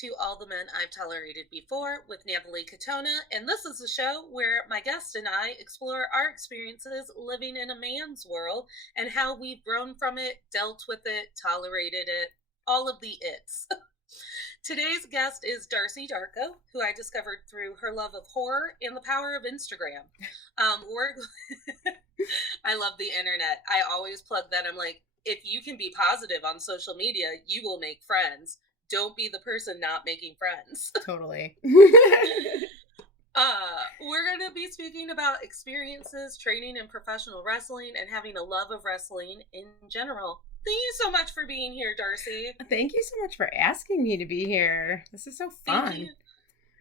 to All the Men I've Tolerated Before with Natalie Katona, and this is a show where my guest and I explore our experiences living in a man's world and how we've grown from it, dealt with it, tolerated it, all of the its. Today's guest is Darcie Darko, who I discovered through her love of horror and the power of Instagram. We're I love the internet. I always plug that. I'm like, if you can be positive on social media, you will make friends. Don't be the person not making friends. Totally. We're going to be speaking about experiences, training in professional wrestling, and having a love of wrestling in general. Thank you so much for being here, Darcie. Thank you so much for asking me to be here. This is so fun.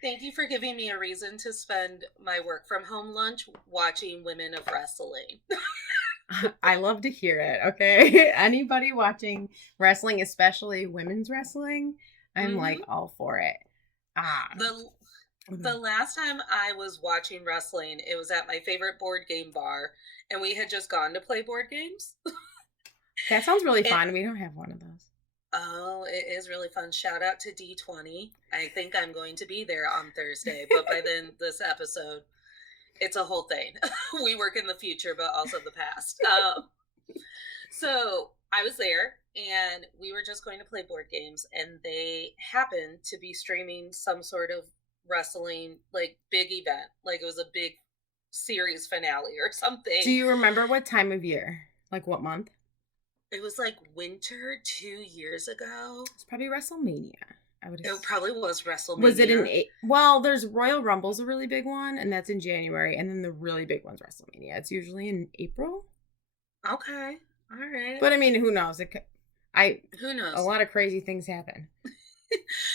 Thank you for giving me a reason to spend my work from home lunch watching women of wrestling. I love to hear it, okay? Anybody watching wrestling, especially women's wrestling, I'm like all for it. The last time I was watching wrestling, it was at my favorite board game bar, and we had just gone to play board games. That sounds really fun. We don't have one of those. Oh, it is really fun. Shout out to D20. I think I'm going to be there on Thursday, but by then this episode, it's a whole thing. We work in the future, but also the past. So I was there, and we were just going to play board games, and they happened to be streaming some sort of wrestling, like, big event. Like, it was a big series finale or something. Do you remember what time of year? Like, what month? It was like winter 2 years ago. It's probably WrestleMania. It probably was WrestleMania. Was it in well, there's Royal Rumble's a really big one, and that's in January, and then the really big one's WrestleMania. It's usually in April. Okay. All right. But I mean, who knows? Who knows? A lot of crazy things happen.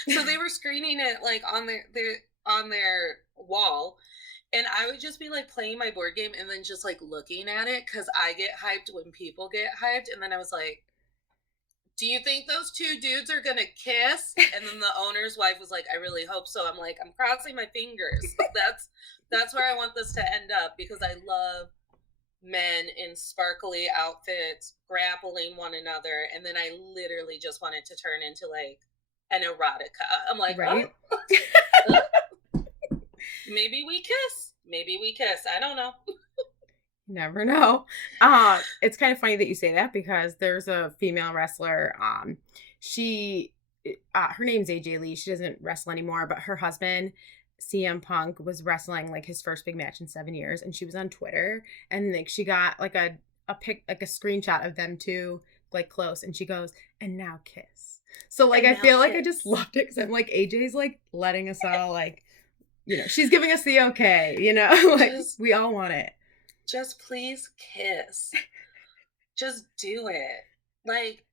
So they were screening it like on their wall. And I would just be like playing my board game and then just like looking at it because I get hyped when people get hyped. And then I was like, do you think those two dudes are going to kiss? And then the owner's wife was like, I really hope so. I'm like, I'm crossing my fingers. That's where I want this to end up because I love men in sparkly outfits grappling one another. And then I literally just wanted to turn into like an erotica. I'm like, right? Oh. Maybe we kiss. I don't know. Never know. It's kind of funny that you say that because there's a female wrestler. Her name's AJ Lee. She doesn't wrestle anymore, but her husband, CM Punk, was wrestling like his first big match in 7 years, and she was on Twitter, and like she got like a screenshot of them two like close, and she goes, "And now kiss." So like I feel like I just loved it because I'm like AJ's like letting us all like. You know, she's giving us the okay, you know, like we all want it. Just please kiss. Just do it. Like,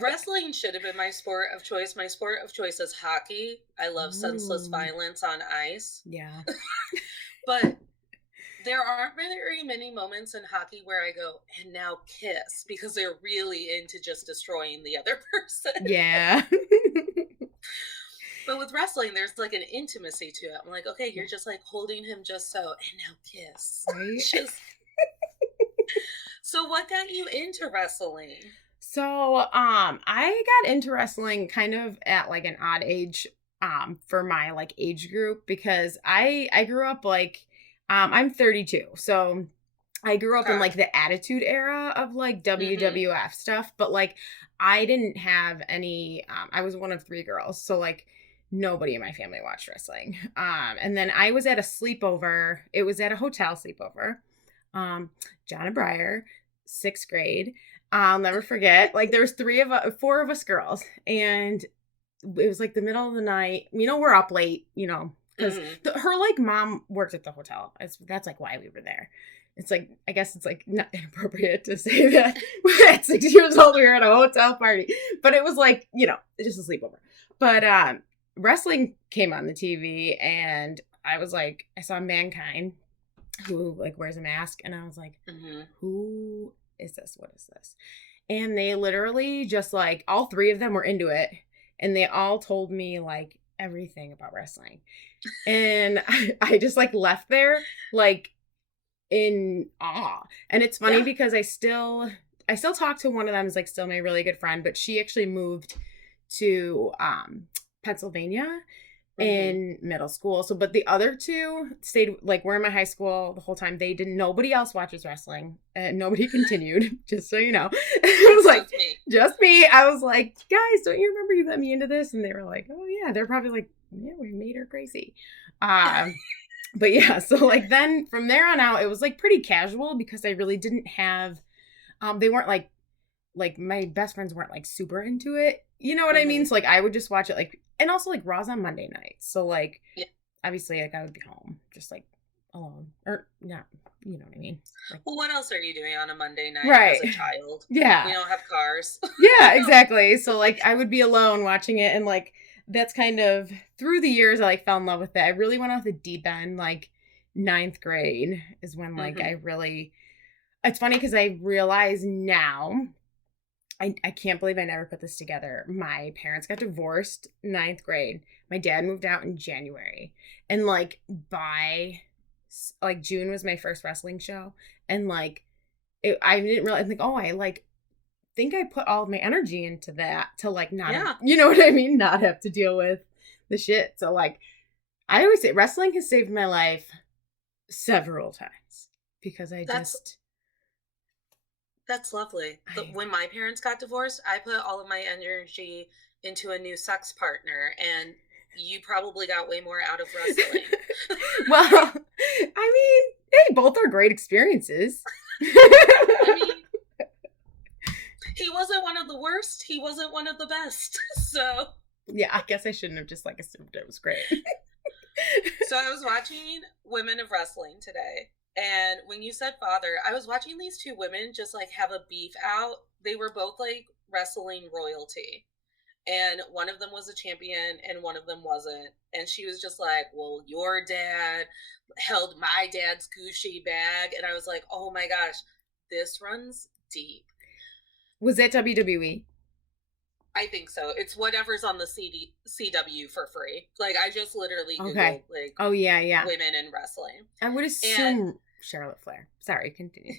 wrestling should have been my sport of choice. My sport of choice is hockey. I love senseless violence on ice. Yeah. But there aren't very many moments in hockey where I go, and now kiss, because they're really into just destroying the other person. Yeah. But with wrestling, there's like an intimacy to it. I'm like, okay, you're just like holding him just so, and now kiss. Right? So what got you into wrestling? So, I got into wrestling kind of at like an odd age, for my like age group because I grew up like, I'm 32. So I grew up in like the Attitude Era of like WWF stuff, but like I didn't have any, I was one of 3 girls. So like, nobody in my family watched wrestling. And then I was at a sleepover. It was at a hotel sleepover. John and Briar, 6th grade. I'll never forget. Like there was 4 of us girls. And it was like the middle of the night. You know, we're up late, you know, because her like mom worked at the hotel. That's like why we were there. It's like, I guess it's like not inappropriate to say that at 6 years old, we were at a hotel party, but it was like, you know, just a sleepover. But, wrestling came on the TV and I was like, I saw Mankind who like wears a mask and I was like, who is this? What is this? And they literally just like, all 3 of them were into it and they all told me like everything about wrestling. And I just like left there like in awe. And it's funny because I still talk to one of them is like still my really good friend, but she actually moved to Pennsylvania Mm-hmm. in middle school. So, but the other two stayed, like, we're in my high school the whole time. They didn't, nobody else watches wrestling and nobody continued, just so you know. It was It's like, just me. just me. I was like, guys, don't you remember you let me into this? And they were like, oh yeah. They're probably like, yeah, we made her crazy. But yeah, so like then from there on out, it was like pretty casual because I really didn't have, they weren't like my best friends weren't like super into it. You know what I Mm-hmm. mean? So like I would just watch it like, and also like Raw's on Monday nights. So like Yeah. obviously like I would be home just like alone or not, you know what I mean? Like, Well, what else are you doing on a Monday night as right. a child? We Yeah. don't have cars. Yeah, exactly. So like I would be alone watching it and like that's kind of through the years I like fell in love with it. I really went off the deep end like ninth grade is when like Mm-hmm. I really, it's funny because I realize now I can't believe I never put this together. My parents got divorced ninth grade. My dad moved out in January. And like by like June was my first wrestling show. And like I didn't realize, like, oh, I like think I put all of my energy into that to like not have, Yeah. you know what I mean? Not have to deal with the shit. So like I always say wrestling has saved my life several times because I That's just that's lovely. I When my parents got divorced, I put all of my energy into a new sex partner, and you probably got way more out of wrestling. well, I mean, hey, both are great experiences. I mean, he wasn't one of the worst. He wasn't one of the best. So, Yeah, I guess I shouldn't have just like assumed it was great. so I was watching Women of Wrestling today, and when you said father, I was watching these two women just like have a beef out. They were both like wrestling royalty. And one of them was a champion and one of them wasn't. And she was just like, well, your dad held my dad's Gucci bag. And I was like, oh my gosh, this runs deep. Was it WWE? I think so. It's whatever's on the CW for free. Like, I just literally Okay. Googled, like, Oh yeah, yeah. women in wrestling. I would And, assume Charlotte Flair. Sorry, continue.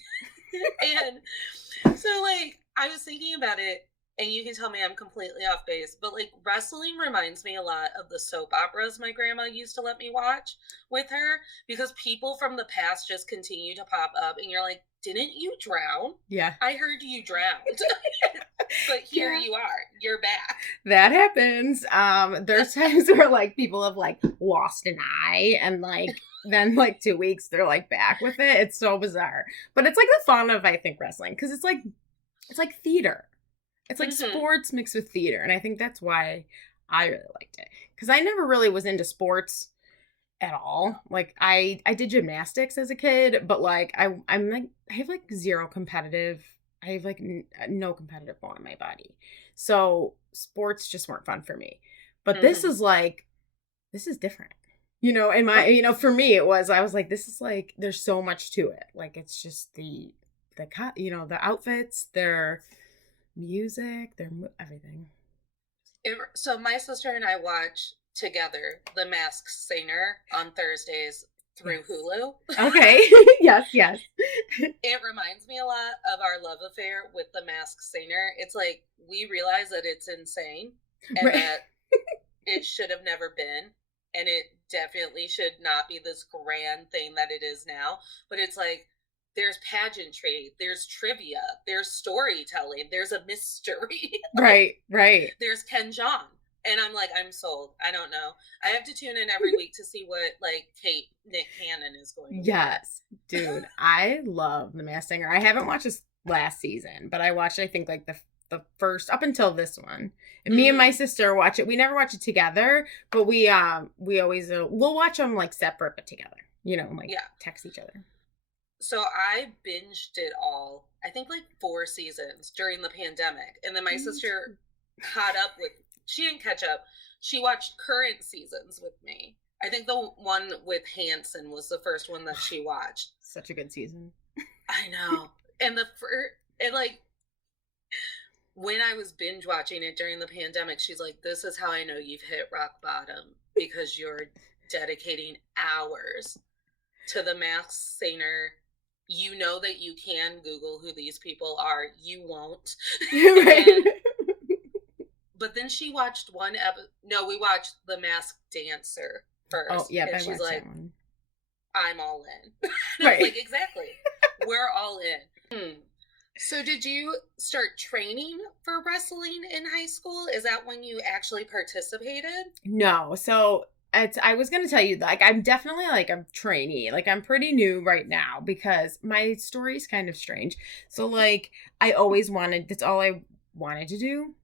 and so, like, I was thinking about it, and you can tell me I'm completely off base, but like wrestling reminds me a lot of the soap operas my grandma used to let me watch with her because people from the past just continue to pop up, and you're like, didn't you drown? Yeah. I heard you drowned. But here Yeah. you are. You're back. That happens. There's times where like people have like lost an eye and like then like 2 weeks they're like back with it. It's so bizarre. But it's like the fun of I think wrestling because it's like theater. It's like Mm-hmm. sports mixed with theater. And I think that's why I really liked it. Because I never really was into sports at all. Like I did gymnastics as a kid, but like I'm like I have like zero competitive. I have like no competitive bone in my body. So sports just weren't fun for me. But this Mm-hmm. is like this is different. You know, in my for me it was I was like this is like there's so much to it. Like it's just the cut, the outfits, their music, their everything. So my sister and I watch together The Masked Singer on Thursdays through Yes. Hulu. Okay. Yes, yes. It reminds me a lot of our love affair with The Masked Singer. It's like we realize that it's insane and Right. that it should have never been, and it definitely should not be this grand thing that it is now. But it's like there's pageantry, there's trivia, there's storytelling, there's a mystery. Right, right. There's Ken Jeong. And I'm like, I'm sold. I don't know. I have to tune in every week to see what like Kate Nick Cannon is going to do. Yes, dude, I love The Masked Singer. I haven't watched this last season, but I watched I think like the first up until this one. And me and my sister watch it. We never watch it together, but we always we'll watch them like separate but together. Like text each other. So I binged it all. I think like 4 seasons during the pandemic, and then my sister caught up with. She didn't catch up. She watched current seasons with me. I think the one with Hanson was the first one that she watched. Such a good season. I know. And like when I was binge watching it during the pandemic, she's like, "This is how I know you've hit rock bottom because you're dedicating hours to The Masked Singer. You know that you can Google who these people are. You won't." Right. but then she watched one episode. No, we watched The Masked Dancer first. Oh, yeah, and I she's watched like, that one. I'm all in. Right. Like, exactly. We're all in. So did you start training for wrestling in high school? Is that when you actually participated? No. So I was going to tell you, like, I'm definitely like a trainee. Like, I'm pretty new right now because my story is kind of strange. So, like, that's all I wanted to do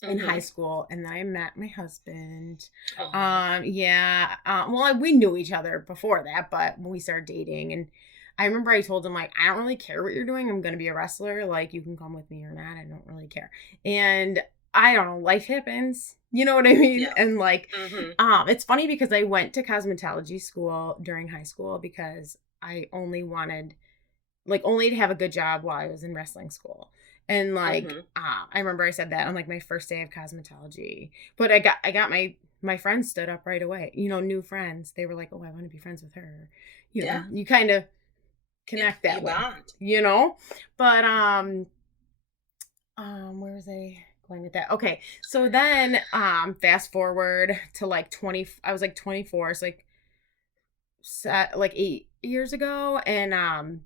in high school, and then I met my husband. Yeah. Well, we knew each other before that, but when we started dating, and I remember I told him, like, I don't really care what you're doing. I'm gonna be a wrestler. Like, you can come with me or not. I don't really care. And I don't know, life happens. You know what I mean? Yeah. And like, it's funny because I went to cosmetology school during high school because I only wanted, like, only to have a good job while I was in wrestling school. And like, I remember I said that on like my first day of cosmetology, but I got my friends stood up right away, you know, new friends. They were like, oh, I want to be friends with her. You know, you kind of connect that way, you know, but, where was I going with that? Okay. So then, fast forward to like I was like 24. So like 8 years ago. And,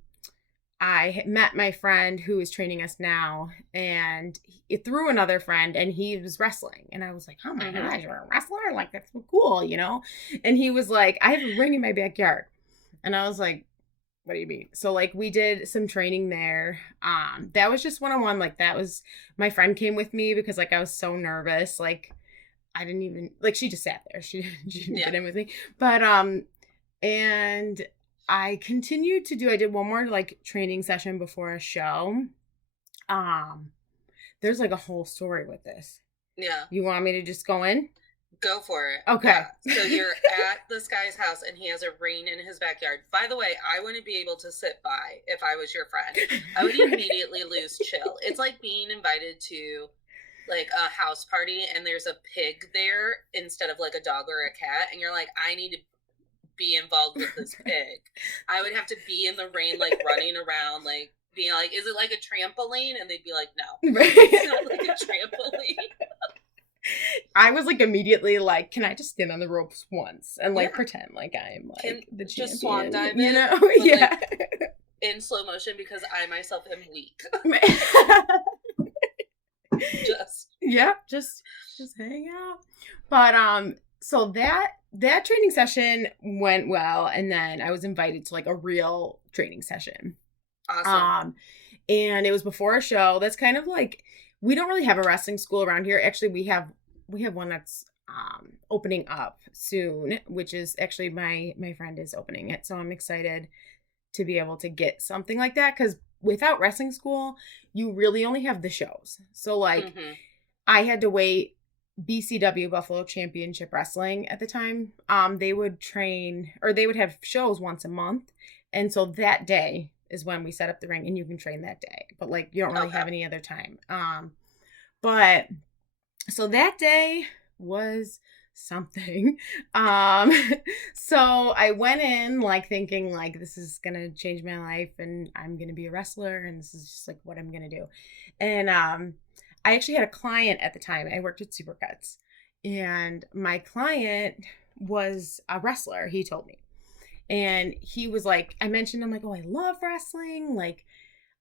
I met my friend who is training us now, and through another friend, and he was wrestling. And I was like, oh my gosh, you're a wrestler? Like, that's so cool, you know? And he was like, I have a ring in my backyard. And I was like, what do you mean? So like we did some training there. That was just one-on-one. Like that was, my friend came with me because like I was so nervous. Like I didn't even, like she just sat there. She didn't get in with me. But and I continued to I did one more like training session before a show. There's like a whole story with this. Yeah. You want me to just go in? Go for it. Okay. Yeah. So you're at this guy's house and he has a ring in his backyard. By the way, I wouldn't be able to sit by if I was your friend. I would immediately lose chill. It's like being invited to like a house party and there's a pig there instead of like a dog or a cat. And you're like, I need to be involved with this pig. I would have to be in the rain, like running around, like being like, is it like a trampoline? And they'd be like, no, it's not like a trampoline. I was like immediately like, can I just stand on the ropes once and like pretend like I'm like the champion? Just swan dive, you know? Yeah. Like, in slow motion because I myself am weak. just hang out. But so that training session went well, and then I was invited to like a real training session. Awesome. And it was before a show. That's kind of like, we don't really have a wrestling school around here. Actually, we have one that's opening up soon, which is actually my friend is opening it. So I'm excited to be able to get something like that, because without wrestling school, you really only have the shows. So like I had to wait. BCW, Buffalo Championship Wrestling at the time, they would train, or they would have shows once a month. And so that day is when we set up the ring, and you can train that day. But like you don't really have any other time. But so that day was something. So I went in like thinking like this is gonna change my life and I'm gonna be a wrestler and this is just like what I'm gonna do. And I actually had a client at the time. I worked at Supercuts, and my client was a wrestler, he told me. And he was like, I mentioned, I'm like, oh, I love wrestling. Like,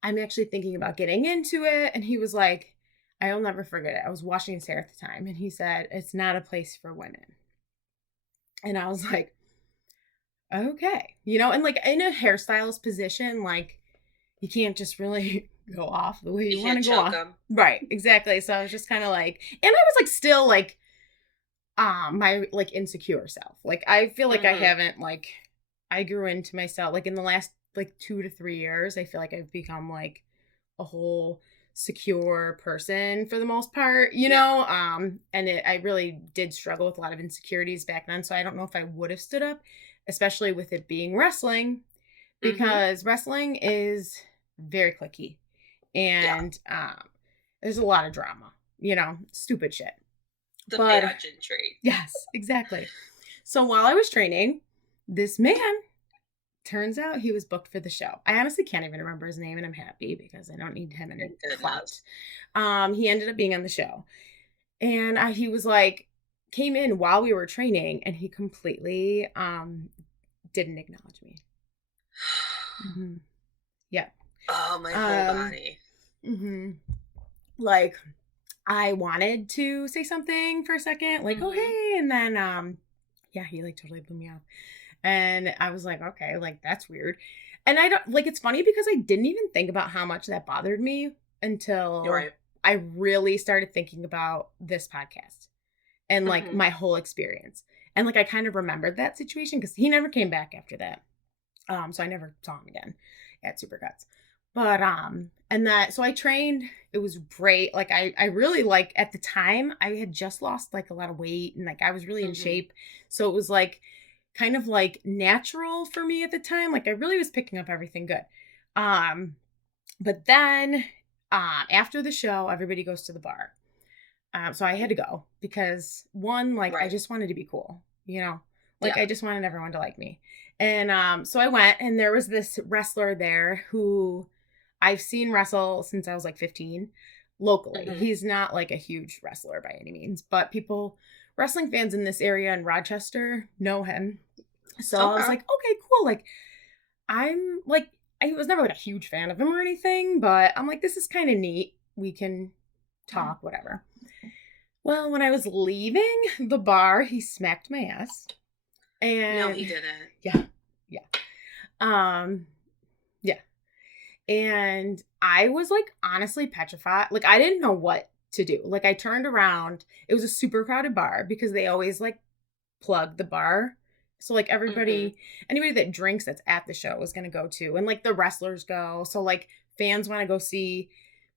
I'm actually thinking about getting into it. And he was like, I'll never forget it. I was washing his hair at the time. And he said, it's not a place for women. And I was like, okay. You know, and like in a hairstylist position, like you can't just really go off the way you want to go off. Right, exactly. So I was just kind of like, and I was like still like my like insecure self. Like I feel like I haven't like, I grew into myself like in the last like 2 to 3 years. I feel like I've become like a whole secure person for the most part, you know. And I really did struggle with a lot of insecurities back then. So I don't know if I would have stood up, especially with it being wrestling, because wrestling is very cliquey. And there's a lot of drama, you know, stupid shit. The pageantry. Yes, exactly. So while I was training, this man, turns out he was booked for the show. I honestly can't even remember his name, and I'm happy because I don't need him in clout. He ended up being on the show. And he was like, came in while we were training, and he completely didn't acknowledge me. Mm-hmm. Yeah. Oh, my whole body. Mm-hmm. Like, I wanted to say something for a second, like, oh, hey. And then, yeah, he like totally blew me off. And I was like, okay, like, that's weird. And I don't, like, it's funny because I didn't even think about how much that bothered me until I really started thinking about this podcast and like my whole experience. And like, I kind of remembered that situation because he never came back after that. So I never saw him again at Supercuts. But, and that, so I trained, it was great. Like, I really, like, at the time, I had just lost, like, a lot of weight, and, like, I was really in shape. So it was, like, kind of, like, natural for me at the time. Like, I really was picking up everything good. But then, after the show, everybody goes to the bar. So I had to go because, one, like, I just wanted to be cool, you know? Like, I just wanted everyone to like me. And so I went, and there was this wrestler there who I've seen wrestle since I was like 15 locally. He's not like a huge wrestler by any means, but wrestling fans in this area in Rochester know him. So I was like, okay, cool. Like, I'm like, I was never like a huge fan of him or anything, but I'm like, this is kind of neat. We can talk, whatever. Well, when I was leaving the bar, he smacked my ass. And no, he didn't. Yeah. Yeah. And I was like honestly petrified. Like, I didn't know what to do. Like, I turned around. It was a super crowded bar because they always like plug the bar. So like anybody that drinks that's at the show is going to go to, and like the wrestlers go. So like fans want to go see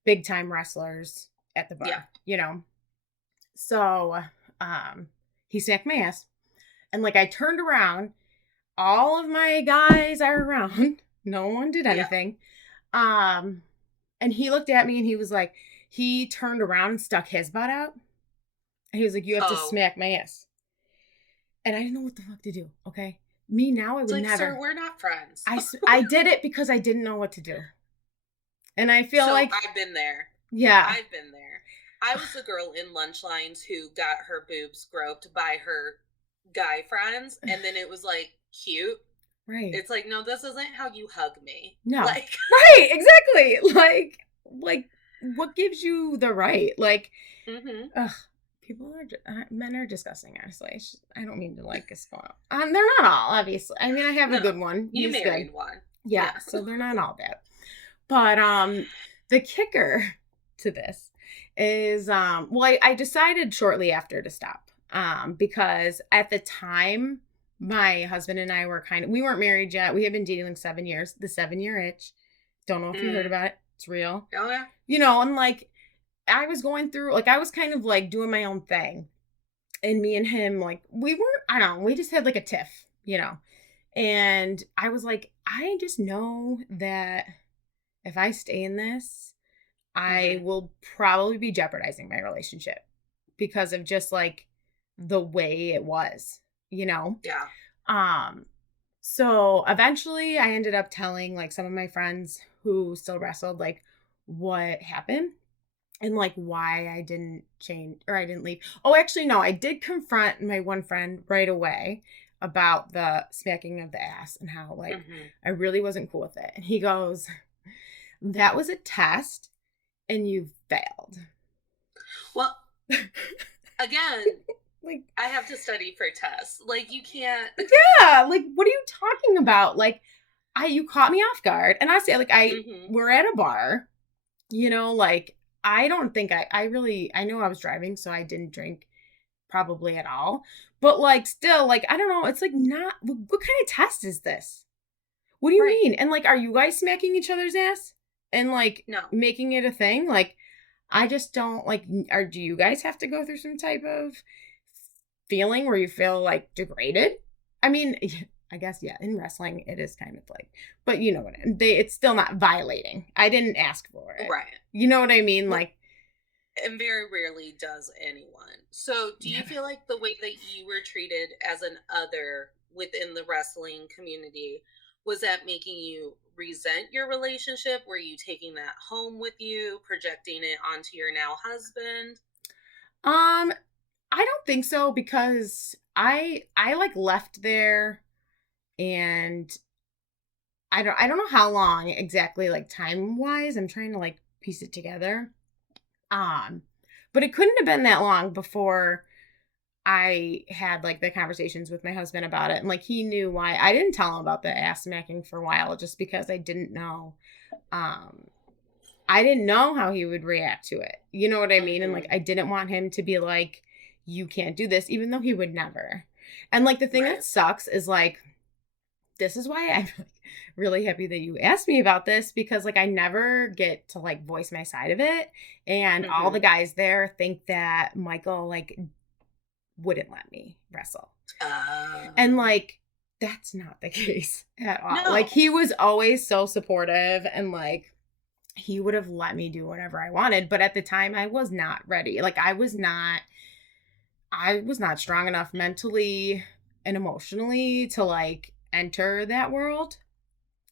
big time wrestlers at the bar, you know? So, he smacked my ass, and like, I turned around, all of my guys are around. No one did anything. And he looked at me and he was like, he turned around and stuck his butt out. And he was like, you have to smack my ass. And I didn't know what the fuck to do. Okay. Me now, I would never. Sir, we're not friends. I did it because I didn't know what to do. And I feel like I've been there. Yeah. I've been there. I was the girl in lunch lines who got her boobs groped by her guy friends. And then it was like cute. Right. It's like, no, this isn't how you hug me. No. Like, right, exactly. Like what gives you the right? Like, men are disgusting, honestly. I don't mean to like us going on. They're not all, obviously. I mean, I have a good one. You married one. Yeah, so they're not all bad. But the kicker to this is, I decided shortly after to stop. Because at the time, my husband and I were we weren't married yet. We had been dating like 7 years. The 7-year itch. Don't know if you heard about it. It's real. Oh, yeah. You know, and like, I was going through, like, I was kind of like doing my own thing. And me and him, like, we just had like a tiff, you know. And I was like, I just know that if I stay in this, I will probably be jeopardizing my relationship because of just like the way it was, you know? Yeah. So eventually I ended up telling like some of my friends who still wrestled, like, what happened and like why I didn't change or I didn't leave. Oh, actually, no, I did confront my one friend right away about the smacking of the ass and how like I really wasn't cool with it. And he goes, that was a test and you failed. Well, again, like, I have to study for tests. Like, you can't. Yeah. Like, what are you talking about? Like, you caught me off guard. And honestly, like, we're at a bar, you know, like, I don't think I know I was driving, so I didn't drink probably at all. But, like, still, like, I don't know. It's like not, what kind of test is this? What do you mean? And, like, are you guys smacking each other's ass? And, like, making it a thing? Like, I just don't, like, do you guys have to go through some type of feeling where you feel, like, degraded? I mean, I guess, yeah, in wrestling, it is kind of like, but you know what, it's still not violating. I didn't ask for it. Right. You know what I mean? Like, and very rarely does anyone. So do you feel like the way that you were treated as an other within the wrestling community, was that making you resent your relationship? Were you taking that home with you, projecting it onto your now husband? Um, I don't think so because I like left there and I don't know how long exactly like time wise. I'm trying to like piece it together. Um, but it couldn't have been that long before I had like the conversations with my husband about it. And like he knew why I didn't tell him about the ass smacking for a while just because I didn't know. Um I didn't know how he would react to it. You know what I mean? And like Mm-hmm. I didn't want him to be like, you can't do this, even though he would never. And like the thing that Right. sucks is like this is why I'm like really happy that you asked me about this because like I never get to like voice my side of it. And all the Mm-hmm. guys there think that Michael like wouldn't let me wrestle. And Um, like that's not the case at all. Like no. he was always so supportive and like he would have let me do whatever I wanted, but at the time I was not ready. Like I was not strong enough mentally and emotionally to like enter that world.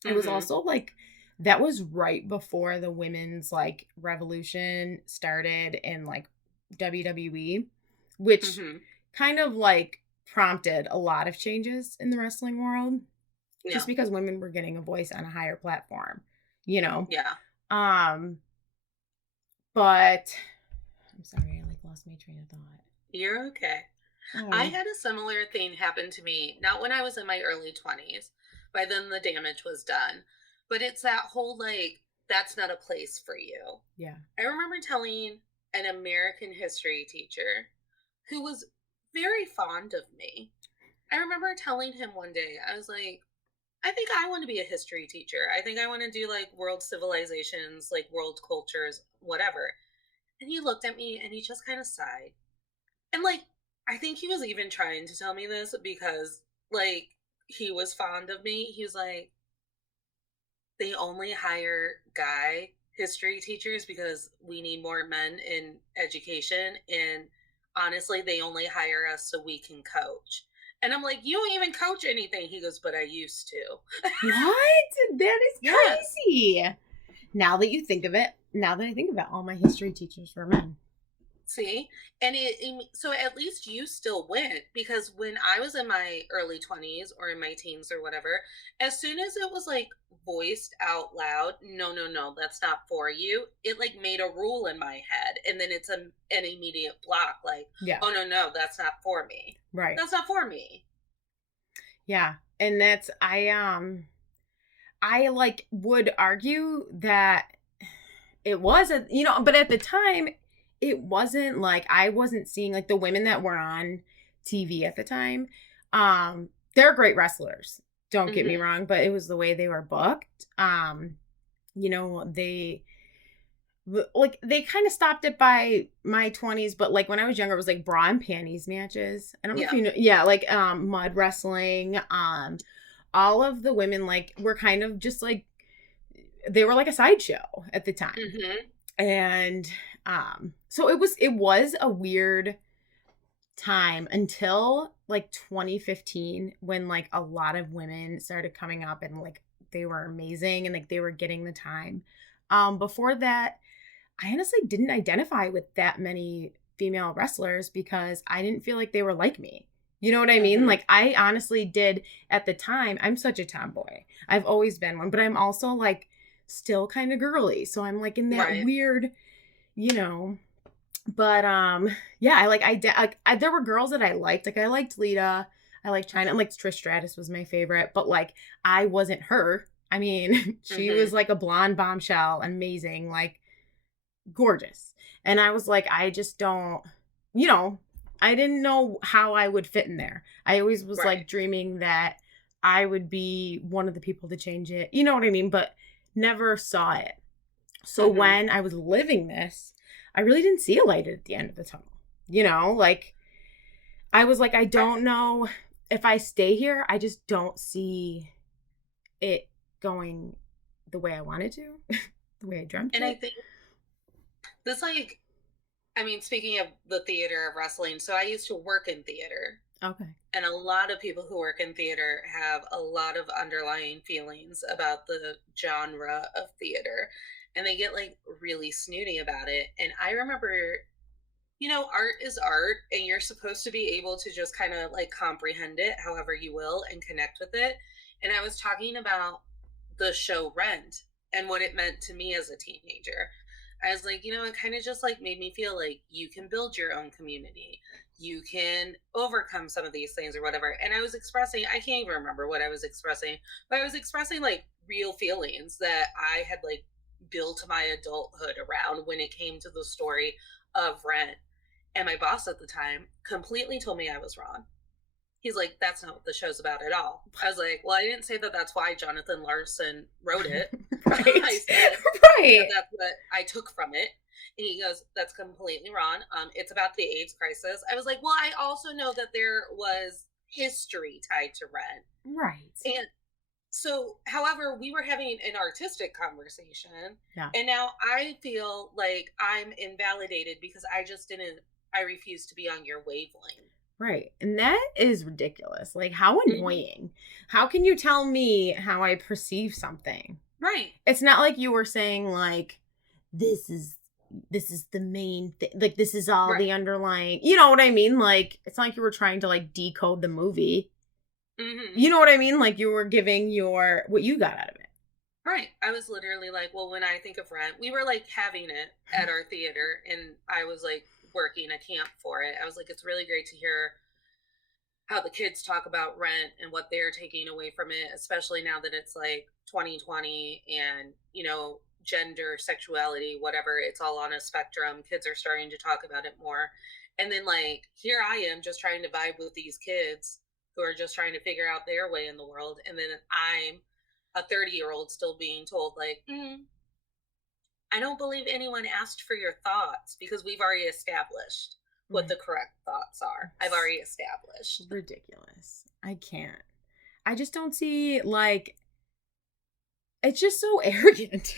It was Mm-hmm. also like that was right before the women's like revolution started in like WWE, which Mm-hmm. kind of like prompted a lot of changes in the wrestling world Yeah. just because women were getting a voice on a higher platform, you know. Yeah. Um but I'm sorry, I like lost my train of thought. You're okay. I Oh, had a similar thing happen to me, not when I was in my early 20s. By then, the damage was done. But it's that whole like, that's not a place for you. yeah. I remember telling an American history teacher who was very fond of me. I remember telling him one day, I was like, I think I want to be a history teacher. I think I want to do like world civilizations, like world cultures, whatever. And he looked at me and he just kind of sighed. And like, I think he was even trying to tell me this because like he was fond of me. He was like, they only hire guy history teachers because we need more men in education. And honestly, they only hire us so we can coach. And I'm like, you don't even coach anything. He goes, but I used to. What? That is Yes. crazy. Now that I think of it, all my history teachers were men. See, and so at least you still went because when I was in my early 20s or in my teens or whatever, as soon as it was like voiced out loud, no, no, no, that's not for you, it like made a rule in my head. And then it's an immediate block like, Yeah. oh, no, no, that's not for me. Right. That's not for me. Yeah. And that's I like would argue that it was but at the time it wasn't like I wasn't seeing like the women that were on TV at the time. They're great wrestlers. Don't get me Hmm. wrong, but it was the way they were booked. They like they kind of stopped it by my 20s, but like when I was younger it was like bra and panties matches. I don't know if Yeah. you know. Yeah, like mud wrestling. All of the women like were kind of just like they were like a sideshow at the time. Hmm. And so it was a weird time until like 2015 when like a lot of women started coming up and like they were amazing and like they were getting the time. Before that I honestly didn't identify with that many female wrestlers because I didn't feel like they were like me. You know what I mean? Hmm. Like I honestly did at the time. I'm such a tomboy. I've always been one, but I'm also like still kind of girly. So I'm like in that Right. weird, you know. But yeah, I like I did there were girls that I liked. Like I liked Lita, I liked China, and like Trish Stratus was my favorite, but like I wasn't her. I mean, she was Hmm. like a blonde bombshell, amazing, like gorgeous. And I was like, I just don't, you know, I didn't know how I would fit in there. I always was Right. like dreaming that I would be one of the people to change it. You know what I mean? But never saw it. So Hmm. when I was living this, I really didn't see a light at the end of the tunnel. Like I was like, I don't know if I stay here, I just don't see it going the way I wanted to, the way I dreamt And I it. think this, like, I mean, speaking of the theater of wrestling, so I used to work in theater. Okay. And a lot of people who work in theater have a lot of underlying feelings about the genre of theater. And they get like really snooty about it. And I remember art is art, and you're supposed to be able to just kind of like comprehend it however you will and connect with it. And I was talking about the show Rent and what it meant to me as a teenager. I was like, it kind of just like made me feel like you can build your own community. You can overcome some of these things or whatever. And I was expressing, I can't even remember what I was expressing, but I was expressing like real feelings that I had like built my adulthood around when it came to the story of Rent. And my boss at the time completely told me I was wrong. He's like, that's not what the show's about at all. I was like, well, I didn't say that that's why Jonathan Larson wrote it. Right. I said Right. that's what I took from it. And he goes, that's completely wrong. It's about the AIDS crisis. I was like, well, I also know that there was history tied to Rent. Right. And so, however, we were having an artistic conversation. Yeah. And now I feel like I'm invalidated because I refuse to be on your wavelength. Right. And that is ridiculous. Like, how annoying. How can you tell me how I perceive something? Right. It's not like you were saying, like, this is the main thing. Like, this is all the underlying, you know what I mean? Like, it's not like you were trying to, like, decode the movie. Mm-hmm. You know what I mean? Like, you were giving what you got out of it. Right. I was literally like, well, when I think of Rent, we were, like, having it at our theater, and I was, like, working a camp for it. I was like, it's really great to hear how the kids talk about Rent and what they're taking away from it, especially now that it's like 2020 and, gender, sexuality, whatever, it's all on a spectrum. Kids are starting to talk about it more. And then, like, here I am just trying to vibe with these kids who are just trying to figure out their way in the world. And then I'm a 30-year-old still being told, like, I don't believe anyone asked for your thoughts because we've already established what the correct thoughts are. I've already established. Ridiculous. I can't. I just don't see, like, it's just so arrogant.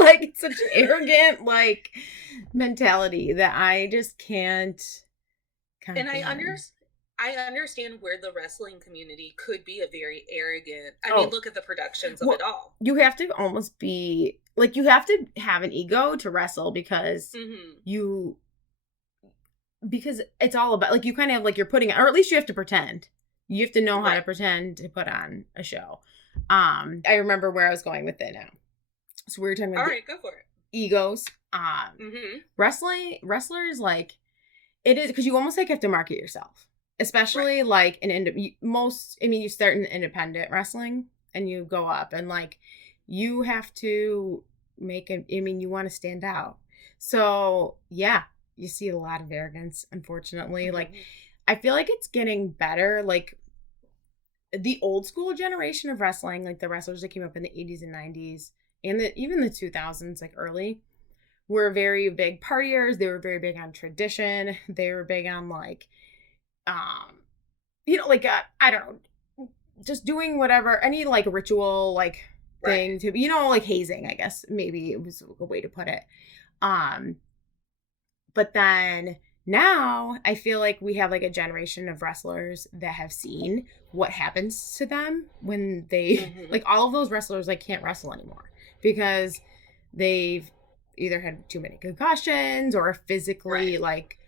Like, it's such an arrogant, like, mentality that I just can't comprehend. And I understand where the wrestling community could be a very arrogant. I mean, look at the productions of it all. You have to almost be, like, you have to have an ego to wrestle because because it's all about, like, you kind of, like, you're putting, or at least you have to pretend. You have to know how to pretend to put on a show. I remember where I was going with it now. So we were talking about go for it. Egos. Wrestlers, like, it is, because you almost, like, have to market yourself. Especially, like, you start in independent wrestling and you go up and, like, you have to you want to stand out. So, yeah, you see a lot of arrogance, unfortunately. Like, I feel like it's getting better. Like, the old school generation of wrestling, like the wrestlers that came up in the 80s and 90s and even the 2000s, like early, were very big partiers. They were very big on tradition. They were big on, like, like, I don't know, just doing whatever, any, like, ritual, like, thing to, like, hazing, I guess, maybe it was a way to put it. But then now I feel like we have, like, a generation of wrestlers that have seen what happens to them when they, like, all of those wrestlers, like, can't wrestle anymore because they've either had too many concussions or physically, like,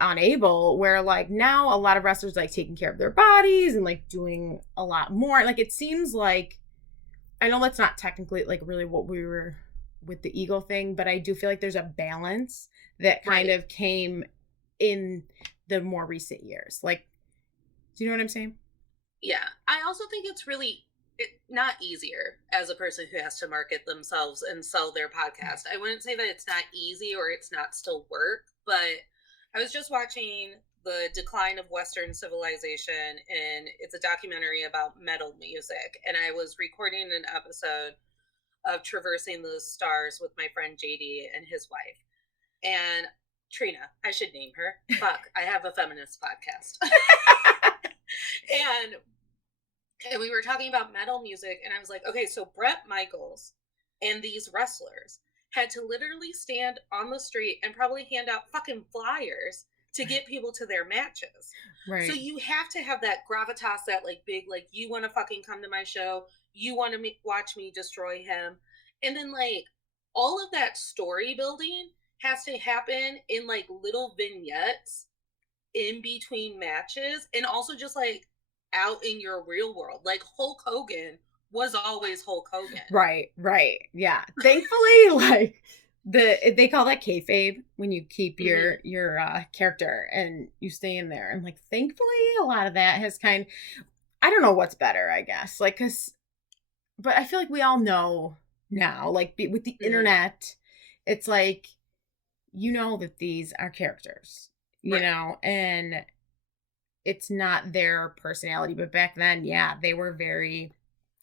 unable, where, like, now a lot of wrestlers, like, taking care of their bodies and, like, doing a lot more. Like, it seems like, I know that's not technically, like, really what we were with the ego thing, but I do feel like there's a balance that kind of came in the more recent years. Like, do you know what I'm saying? Yeah. I also think it's really not easier as a person who has to market themselves and sell their podcast. I wouldn't say that it's not easy or it's not still work, but I was just watching The Decline of Western Civilization, and it's a documentary about metal music. And I was recording an episode of Traversing the Stars with my friend JD and his wife. And Trina, I should name her. Fuck, I have a feminist podcast. and we were talking about metal music, and I was like, okay, so Bret Michaels and these wrestlers had to literally stand on the street and probably hand out fucking flyers to get people to their matches. Right. So you have to have that gravitas, that, like, big, like, you want to fucking come to my show, you want to watch me destroy him. And then, like, all of that story building has to happen in like little vignettes in between matches, and also just like out in your real world. Like Hulk Hogan was always Hulk Hogan. Right. Yeah. Thankfully, like they call that kayfabe when you keep your character and you stay in there. And like thankfully, a lot of that has I don't know what's better, I guess. Like, but I feel like we all know now, like with the internet, it's like, you know that these are characters, you know, and it's not their personality. But back then, yeah, they were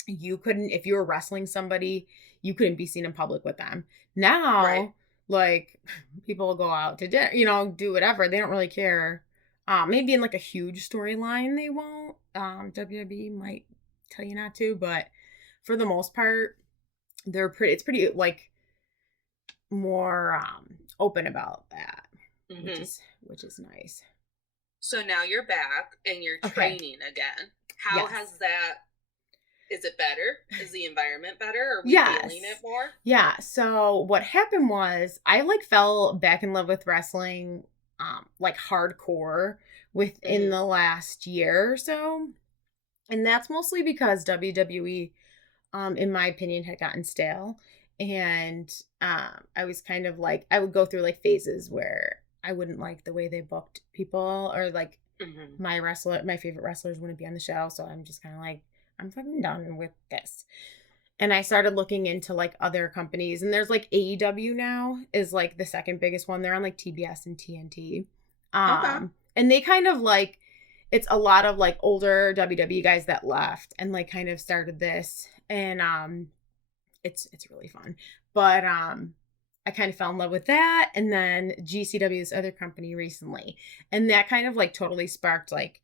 you couldn't, if you were wrestling somebody, you couldn't be seen in public with them. Now, like, people go out to dinner, you know, do whatever. They don't really care. Maybe in like a huge storyline, they won't. WWE might tell you not to, but for the most part, it's pretty like more open about that, which is nice. So now you're back and you're training again. How has that? Is it better? Is the environment better? Are we feeling it more? Yeah. So what happened was I like fell back in love with wrestling, like hardcore within the last year or so. And that's mostly because WWE, in my opinion, had gotten stale. And I was kind of like, I would go through like phases where I wouldn't like the way they booked people, or like my favorite wrestlers wouldn't be on the show. So I'm just kind of like, I'm fucking done with this. And I started looking into like other companies, and there's like AEW now is like the second biggest one. They're on like TBS and TNT. And they kind of like, it's a lot of like older WWE guys that left and like kind of started this. And it's really fun. But I kind of fell in love with that. And then GCW's other company recently. And that kind of like totally sparked like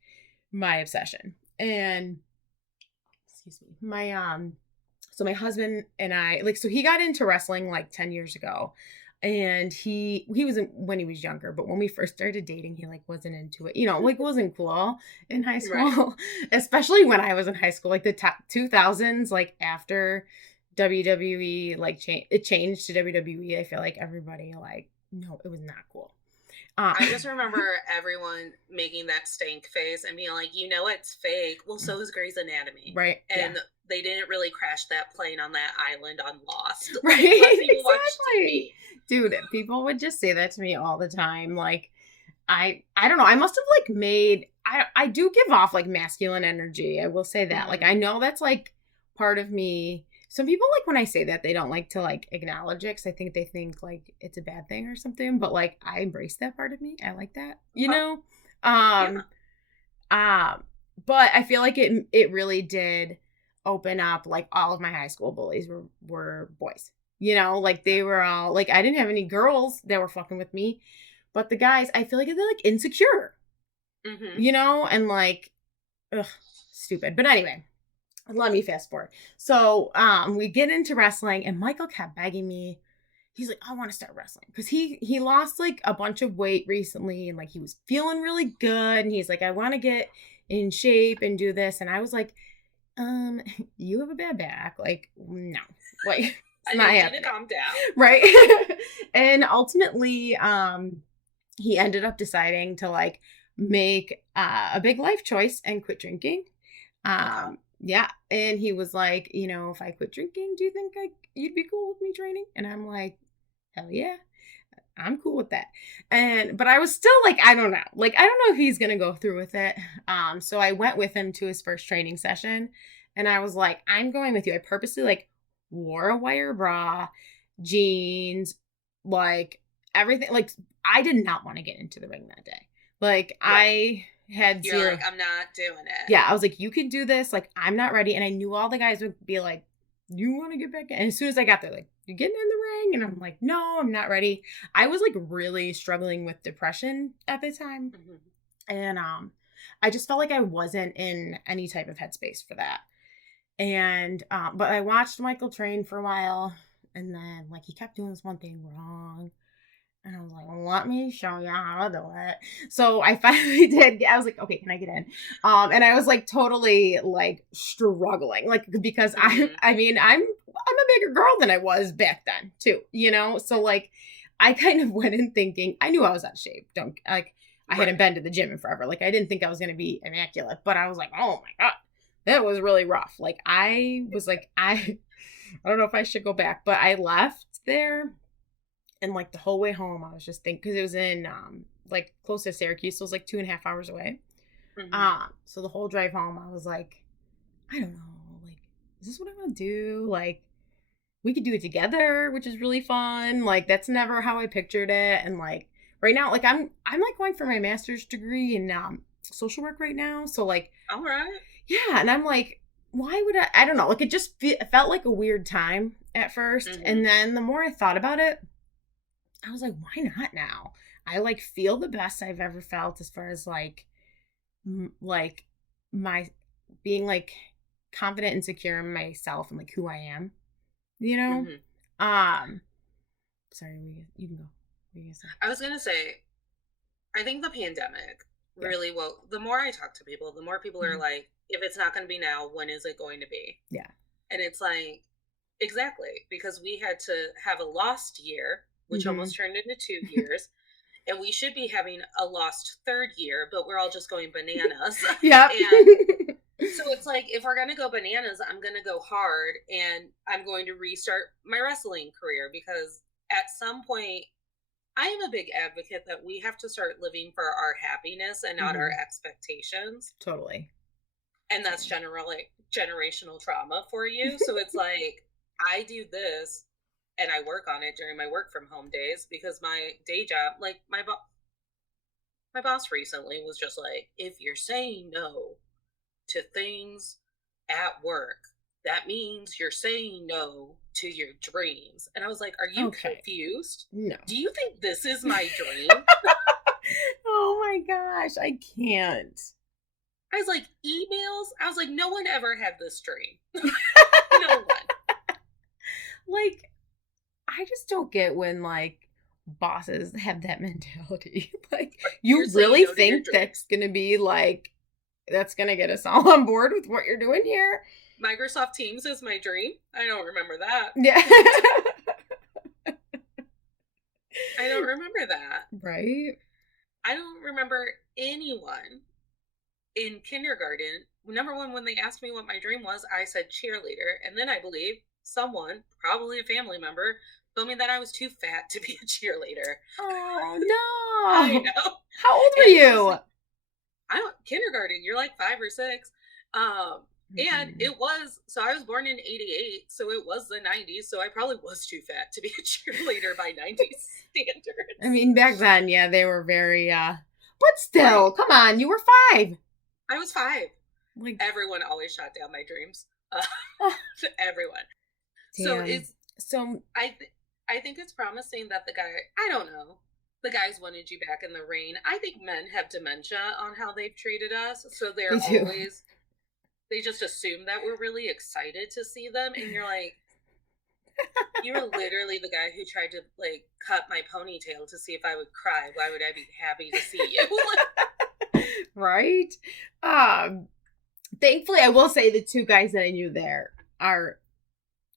my obsession. And excuse me, so my husband and I, like, so he got into wrestling like 10 years ago, and he wasn't when he was younger, but when we first started dating, he like wasn't into it, you know, like wasn't cool in high school, especially when I was in high school, like the 2000s, like after WWE, like it changed to WWE. I feel like everybody like, no, it was not cool. I just remember everyone making that stank face and being like, you know, it's fake. Well, so is Grey's Anatomy. Right. And they didn't really crash that plane on that island on Lost. Right. Exactly. Dude, people would just say that to me all the time. Like, I don't know. I must have like made, I do give off like masculine energy. I will say that. Like, I know that's like part of me. Some people, like, when I say that, they don't like to, like, acknowledge it because I think they think, like, it's a bad thing or something. But, like, I embrace that part of me. I like that, you know? But I feel like it really did open up, like, all of my high school bullies were boys. You know? Like, they were all, like, I didn't have any girls that were fucking with me. But the guys, I feel like they're, like, insecure. You know? And, like, ugh, stupid. But anyway. Let me fast forward. So we get into wrestling, and Michael kept begging me. He's like, I want to start wrestling. Because he lost like a bunch of weight recently, and like he was feeling really good. And he's like, I want to get in shape and do this. And I was like, you have a bad back. Like, no. Like, it's not happening. Calm down. Right. And ultimately, he ended up deciding to like make a big life choice and quit drinking. Yeah. And he was like, you know, if I quit drinking, do you think you'd be cool with me training? And I'm like, hell yeah, I'm cool with that. But I was still like, I don't know. Like, I don't know if he's going to go through with it. So I went with him to his first training session, and I was like, I'm going with you. I purposely like wore a wire bra, jeans, like everything. Like, I did not want to get into the ring that day. Like, I had You're zero. Like, I'm not doing it. Yeah, I was like, you can do this. Like, I'm not ready. And I knew all the guys would be like, you want to get back in? And as soon as I got there, like, you getting in the ring? And I'm like, no, I'm not ready. I was like really struggling with depression at the time. And I just felt like I wasn't in any type of headspace for that. And but I watched Michael train for a while, and then like he kept doing this one thing wrong. And I was like, let me show you how to do it. So I finally did. I was like, okay, can I get in? And I was like totally like struggling, like, because I mean, I'm a bigger girl than I was back then too, you know? So like, I kind of went in thinking, I knew I was out of shape. I hadn't Right. been to the gym in forever. Like, I didn't think I was going to be immaculate, but I was like, oh my God, that was really rough. Like, I was like, I don't know if I should go back, but I left there, and like the whole way home, I was just thinking, because it was in like close to Syracuse, so it was like 2.5 hours away. So the whole drive home, I was like, I don't know, like, is this what I want to do? Like, we could do it together, which is really fun. Like, that's never how I pictured it. And like right now, like I'm like going for my master's degree in social work right now. So like, All right. yeah, and I'm like, why would I don't know, like it just it felt like a weird time at 1st. And then the more I thought about it, I was like, why not now? I like feel the best I've ever felt as far as like like my being like confident and secure in myself and like who I am, you know? Sorry, you can go. What are you gonna say? I was gonna say, I think the pandemic really well. The more I talk to people, the more people are like, if it's not going to be now, when is it going to be? Yeah. And it's like, exactly, because we had to have a lost year, which almost turned into 2 years. And we should be having a lost 3rd year, but we're all just going bananas. Yeah. And so it's like, if we're going to go bananas, I'm going to go hard, and I'm going to restart my wrestling career, because at some point, I am a big advocate that we have to start living for our happiness and not our expectations. Totally. And that's generational trauma for you. So it's like, I do this and I work on it during my work from home days, because my day job, like my boss recently was just like, if you're saying no to things at work, that means you're saying no to your dreams. And I was like, are you confused? No. Do you think this is my dream? Oh my gosh, I can't. I was like, emails? I was like, no one ever had this dream. No one. Like, I just don't get when, like, bosses have that mentality. Like, you really think that's going to be, like, that's going to get us all on board with what you're doing here? Microsoft Teams is my dream. I don't remember that. Yeah. I don't remember that. Right? I don't remember anyone in kindergarten. Number one, when they asked me what my dream was, I said cheerleader. And then I believe someone, probably a family member, told me that I was too fat to be a cheerleader. Oh, no. I know. How old were you? Kindergarten. You're like 5 or 6. And it was, so I was born in 88, so it was the 90s, so I probably was too fat to be a cheerleader by 90s standards. I mean, back then, yeah, they were very, but still, come on, you were 5. I was 5. Like, everyone always shot down my dreams. Everyone. Damn. So I think it's promising that the guys wanted you back in the ring. I think men have dementia on how they've treated us, so they're always... They just assume that we're really excited to see them, and you're like, you're literally the guy who tried to like cut my ponytail to see if I would cry. Why would I be happy to see you? Right? Thankfully, I will say the 2 guys that I knew there they're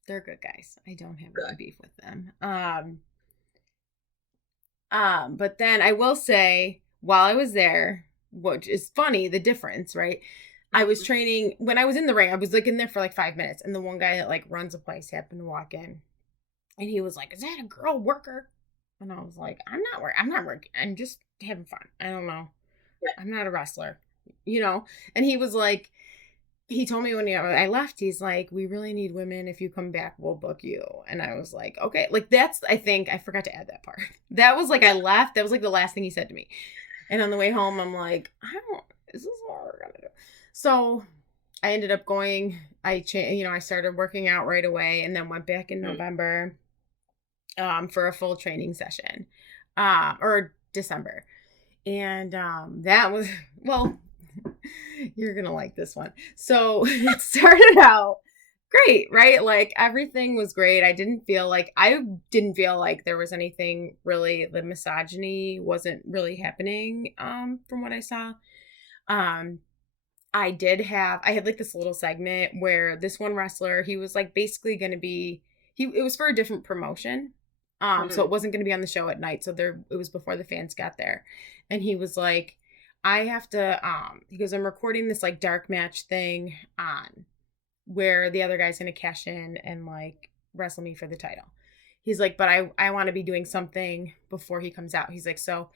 good guys. I don't have any beef with them. But then I will say, while I was there, which is funny, the difference, right? I was training, when I was in the ring, I was like in there for like 5 minutes, and the one guy that like runs the place happened to walk in, and he was like, is that a girl worker? And I was like, I'm not working. I'm just having fun. I don't know. I'm not a wrestler, you know? And he was like, he told me when I left, he's like, we really need women. If you come back, we'll book you. And I was like, okay. Like, that's, I think, I forgot to add that part. That was like, I left. That was like the last thing he said to me. And on the way home, I'm like, is this what we're going to do? So I ended up going, I started working out right away, and then went back in November for a full training session, or December. And that was, well, you're going to like this one. So it started out great, right? Like, everything was great. I didn't feel like there was anything really, the misogyny wasn't really happening from what I saw. I had like this little segment where this one wrestler, he was like basically going to be, it was for a different promotion. So it wasn't going to be on the show at night. So it was before the fans got there. And he was like, I have to, he goes, I'm recording this like dark match thing on where the other guy's going to cash in and like wrestle me for the title. He's like, but I want to be doing something before he comes out. He's like, so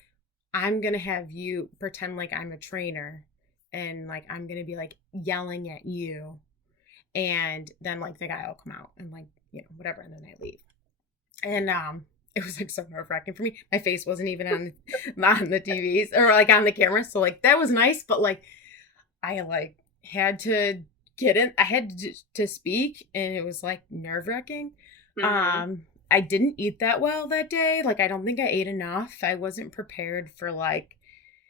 I'm going to have you pretend like I'm a trainer and like I'm going to be like yelling at you. And then like the guy will come out and like, you know, whatever. And then I leave. And it was like so nerve-wracking for me. My face wasn't even on the TVs or like on the camera. So like that was nice, but like I like had to get in. I had to speak, and it was like nerve-wracking. I didn't eat that well that day. Like I don't think I ate enough. I wasn't prepared for like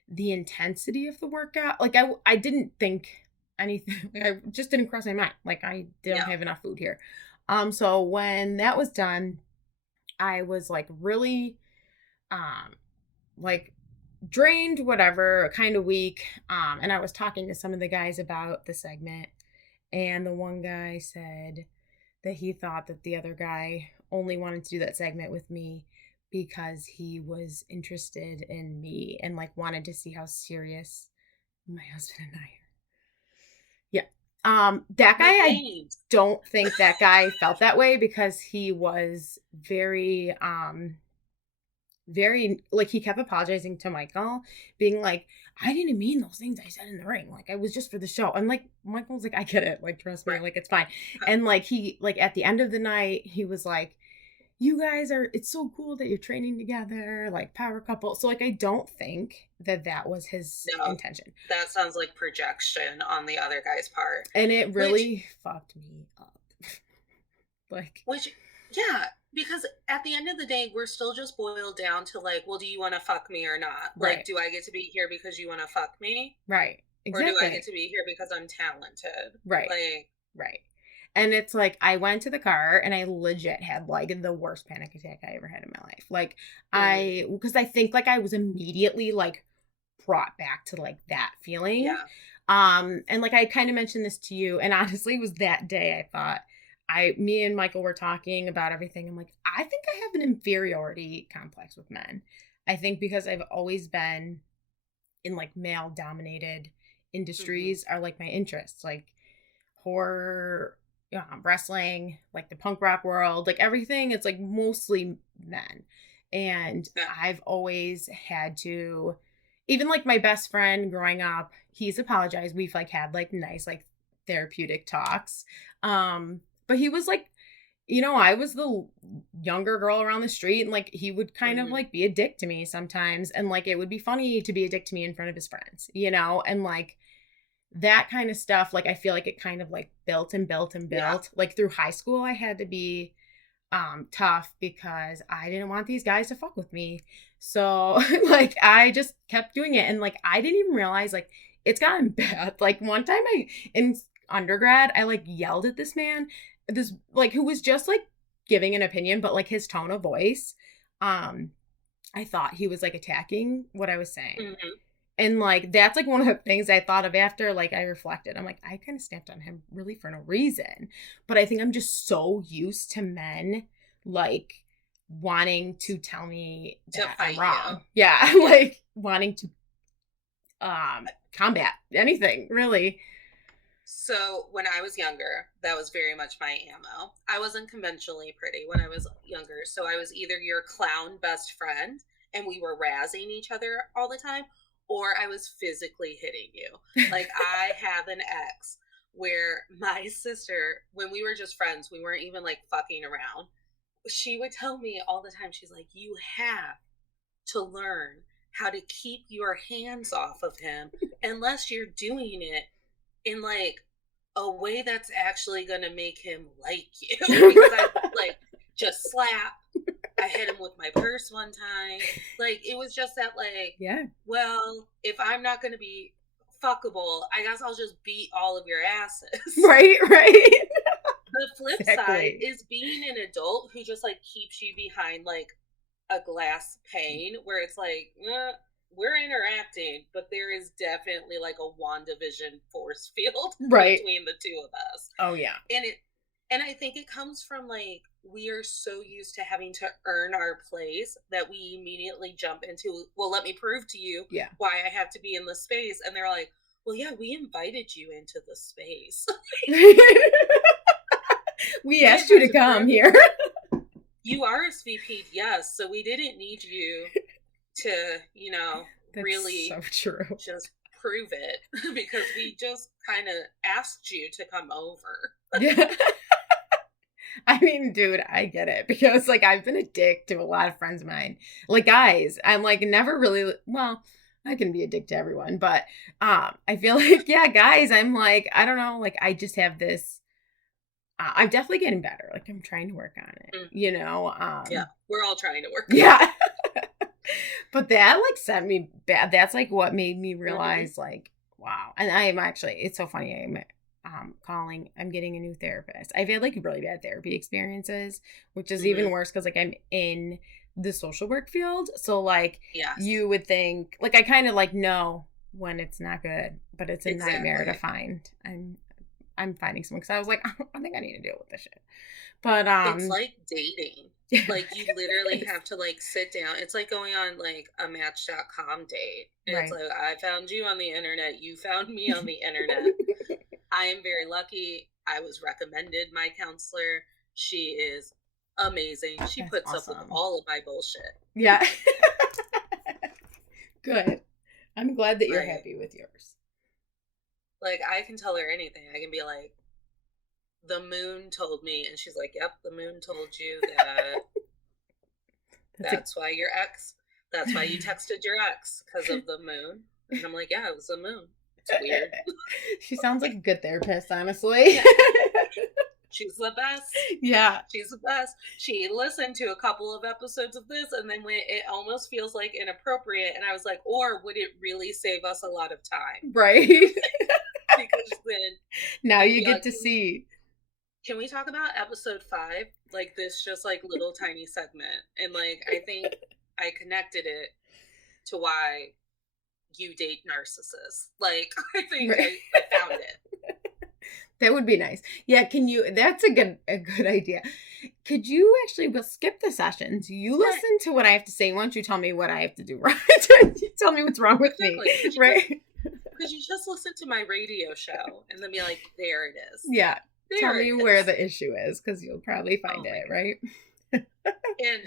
the intensity of the workout. Like I didn't think anything. Like, I just didn't cross my mind. Like I didn't have enough food here. So when that was done, I was like really like drained, whatever, kind of weak. And I was talking to some of the guys about the segment, and the one guy said that he thought that the other guy only wanted to do that segment with me because he was interested in me and like wanted to see how serious my husband and I are. That guy, I don't think that guy felt that way because he was very, very, like, he kept apologizing to Michael, being like, I didn't mean those things I said in the ring. Like, I was just for the show. And, like, Michael's like, I get it. Like, trust me. Like, it's fine. And, like, he, like, at the end of the night, he was like, you guys are, it's so cool that you're training together, like, power couple. So, like, I don't think that was his intention. That sounds like projection on the other guy's part. And it really fucked me up. Yeah. Because at the end of the day, we're still just boiled down to like, well, do you want to fuck me or not? Right. Like, do I get to be here because you want to fuck me? Right. Exactly. Or do I get to be here because I'm talented? Right. Like, right. And it's like, I went to the car and I legit had like the worst panic attack I ever had in my life. Like because I think like I was immediately like brought back to like that feeling. Yeah. And like I kind of mentioned this to you, and honestly it was that day I thought, me and Michael were talking about everything. I'm like, I think I have an inferiority complex with men. I think because I've always been in like male dominated industries are like my interests, like horror, wrestling, like the punk rock world, like everything. It's like mostly men. And I've always had to, even like my best friend growing up, he's apologized. We've like had like nice, like therapeutic talks. But he was like, you know, I was the younger girl around the street, and like he would kind of like be a dick to me sometimes. And like it would be funny to be a dick to me in front of his friends, you know, and like that kind of stuff. Like I feel like it kind of like built and built and built. Yeah. Like through high school, I had to be tough because I didn't want these guys to fuck with me. So like I just kept doing it. And like I didn't even realize like it's gotten bad. Like one time in undergrad, I like yelled at this man, this like who was just like giving an opinion, but like his tone of voice, I thought he was like attacking what I was saying. And like that's like one of the things I thought of after like I reflected. I'm like, I kind of snapped on him really for no reason, but I think I'm just so used to men like wanting to tell me that I'm wrong. Yeah, like wanting to combat anything really. So when I was younger, that was very much my ammo. I wasn't conventionally pretty when I was younger. So I was either your clown best friend and we were razzing each other all the time, or I was physically hitting you. Like I have an ex where my sister, when we were just friends, we weren't even like fucking around. She would tell me all the time, she's like, you have to learn how to keep your hands off of him unless you're doing it in like a way that's actually gonna make him like you. Because I like just slap. I hit him with my purse one time. Like it was just that like, well, if I'm not gonna be fuckable, I guess I'll just beat all of your asses. Right. The flip side is being an adult who just like keeps you behind like a glass pane where it's like, we're interacting, but there is definitely like a WandaVision force field between the two of us. Oh yeah. And I think it comes from like we are so used to having to earn our place that we immediately jump into, well, let me prove to you why I have to be in the space. And they're like, well, yeah, we invited you into the space. We asked you to come here. You RSVP'd, yes. So we didn't need you to, you know, That's really so true. Just prove it, because we just kind of asked you to come over. Yeah. I mean, dude, I get it, because like I've been a dick to a lot of friends of mine, like guys. I'm like never really, well, I can be a dick to everyone, but I feel like, yeah, guys, I'm like, I don't know, like I just have this, I'm definitely getting better. Like I'm trying to work on it, you know? Yeah, we're all trying to work on it. But that like sent me bad. That's like what made me realize like, wow. And I am actually, it's so funny. I'm getting a new therapist. I've had like really bad therapy experiences, which is even worse because like I'm in the social work field. So like you would think, like I kind of like know when it's not good, but it's a nightmare to find. I'm finding someone because I was like, I think I need to deal with this shit. But it's like dating. Like you literally have to like sit down. It's like going on like a Match.com date. And it's like, I found you on the internet. You found me on the internet. I am very lucky. I was recommended my counselor. She is amazing. She puts up with all of my bullshit. Yeah. Good. I'm glad that you're happy with yours. Like, I can tell her anything. I can be like, the moon told me. And she's like, yep, the moon told you that that's why your ex, that's why you texted your ex, because of the moon. And I'm like, yeah, it was the moon. It's weird. She sounds like a good therapist, honestly. Yeah. She's the best. Yeah. She's the best. She listened to a couple of episodes of this and then went, it almost feels like inappropriate. And I was like, or would it really save us a lot of time? Right. Because then now you get to see. Can we talk about episode 5? Like this just like little tiny segment. And like I think I connected it to why you date narcissists. Like I think I found it. That would be nice. Yeah, can you, that's a good idea. Could you actually, we'll skip the sessions. You listen to what I have to say. Why don't you tell me what I have to do right? Tell me what's wrong with me. Right? Could you just listen to my radio show and then be like, there it is. Yeah. Tell me where the issue is, because you'll probably find it, right? And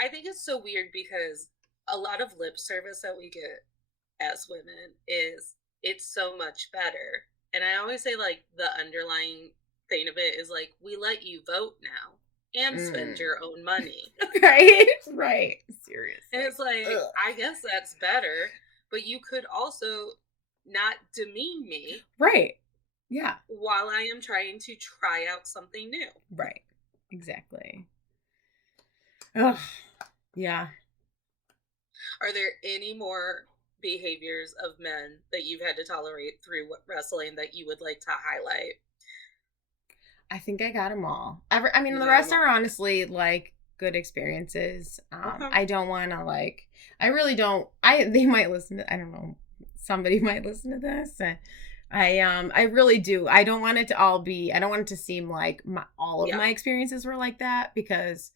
I think it's so weird because a lot of lip service that we get as women is it's so much better. And I always say like the underlying thing of it is like, we let you vote now and spend your own money. Right. Seriously. And it's like, I guess that's better, but you could also not demean me. Right. Yeah. While I am trying to try out something new. Right. Exactly. Ugh. Yeah. Are there any more behaviors of men that you've had to tolerate through wrestling that you would like to highlight? I think I got them all. I mean, the rest are honestly like good experiences. I don't want to like, I really don't, they might listen to, I don't know, somebody might listen to this. I really do. I don't want it to all be, I don't want it to seem like all of my experiences were like that, because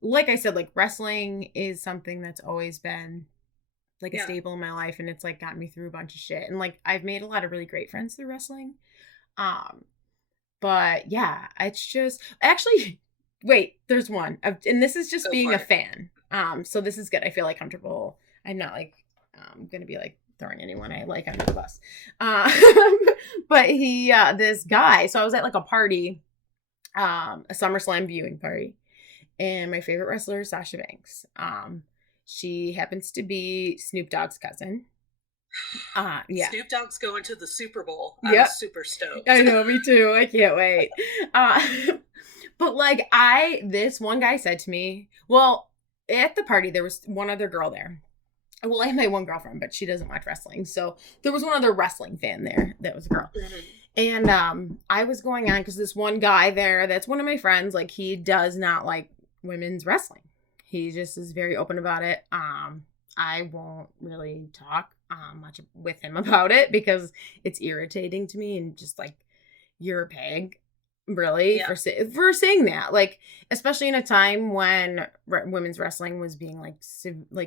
like I said, like wrestling is something that's always been like a staple in my life, and it's like gotten me through a bunch of shit. And like I've made a lot of really great friends through wrestling. But yeah, it's just actually wait, there's one. And this is just being a fan. So this is good. I feel like comfortable. I'm not like gonna be like throwing anyone I like under the bus. But he this guy, so I was at like a party, a SummerSlam viewing party, and my favorite wrestler is Sasha Banks. She happens to be Snoop Dogg's cousin. Yeah. Snoop Dogg's going to the Super Bowl. I'm super stoked. I know, me too. I can't wait. But like this one guy said to me, well, at the party, there was one other girl there. Well, I have my one girlfriend, but she doesn't watch wrestling. So there was one other wrestling fan there that was a girl. Mm-hmm. And I was going on because this one guy there, that's one of my friends, like he does not like women's wrestling. He just is very open about it. I won't really talk much with him about it because it's irritating to me, and just like, you're a pig. really, for saying that. Like, especially in a time when women's wrestling was being like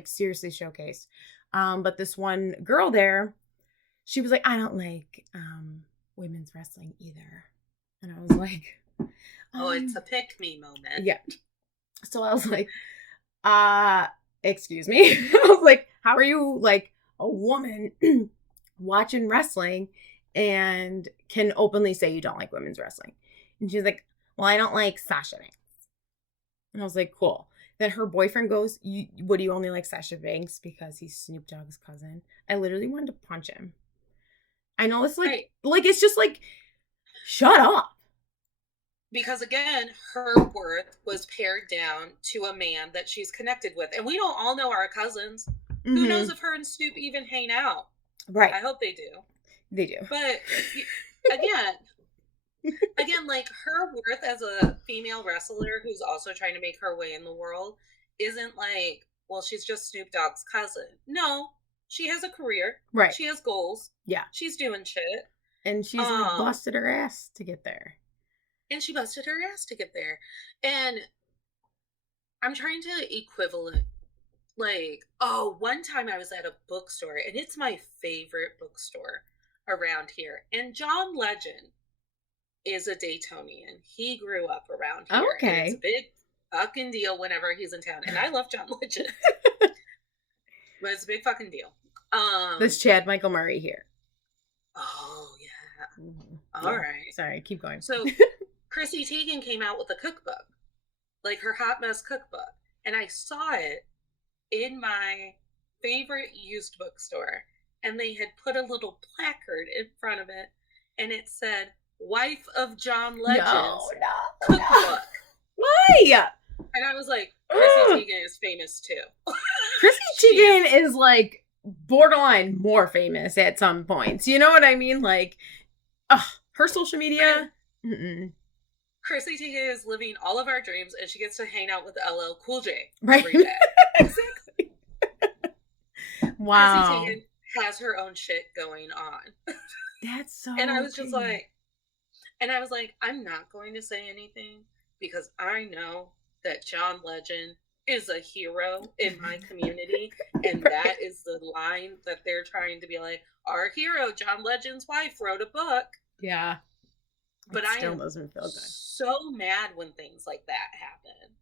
seriously showcased. But this one girl there, she was like, I don't like women's wrestling either. And I was like, oh, it's a pick me moment. Yeah. So I was like, excuse me. I was like, how are you like a woman watching wrestling and can openly say you don't like women's wrestling? And she's like, well, I don't like Sasha Banks. And I was like, cool. Then her boyfriend goes, what do you only like Sasha Banks because he's Snoop Dogg's cousin? I literally wanted to punch him. I know it's like, it's just like, shut up. Because again, her worth was pared down to a man that she's connected with. And we don't all know our cousins. Mm-hmm. Who knows if her and Snoop even hang out? Right. I hope they do. They do. But again, like her worth as a female wrestler who's also trying to make her way in the world isn't like, well, she's just Snoop Dogg's cousin. No, she has a career. Right. She has goals. Yeah. She's doing shit. And she's busted her ass to get there. And she busted her ass to get there. And I'm trying to equivalent. Like, one time I was at a bookstore, and it's my favorite bookstore around here. And John Legend is a Daytonian. He grew up around here. Okay. And it's a big fucking deal whenever he's in town. And I love John Legend. But it's a big fucking deal. This Chad Michael Murray here. Oh, yeah. Mm-hmm. All right. Sorry, keep going. So Chrissy Teigen came out with a cookbook, like her Hot Mess cookbook, and I saw it in my favorite used bookstore, and they had put a little placard in front of it, and it said, "Wife of John Legend's cookbook." Why? And I was like, Chrissy Teigen is famous too. Chrissy Teigen is like borderline more famous at some points. You know what I mean? Like, her social media. Chrissy Teigen is living all of our dreams, and she gets to hang out with LL Cool J every day. Exactly. Wow. Chrissy Teigen has her own shit going on. That's so. And I was just like, I'm not going to say anything because I know that John Legend is a hero in my community, and that is the line that they're trying to be like, our hero, John Legend's wife, wrote a book. Yeah. But I still doesn't feel good. So mad when things like that happen.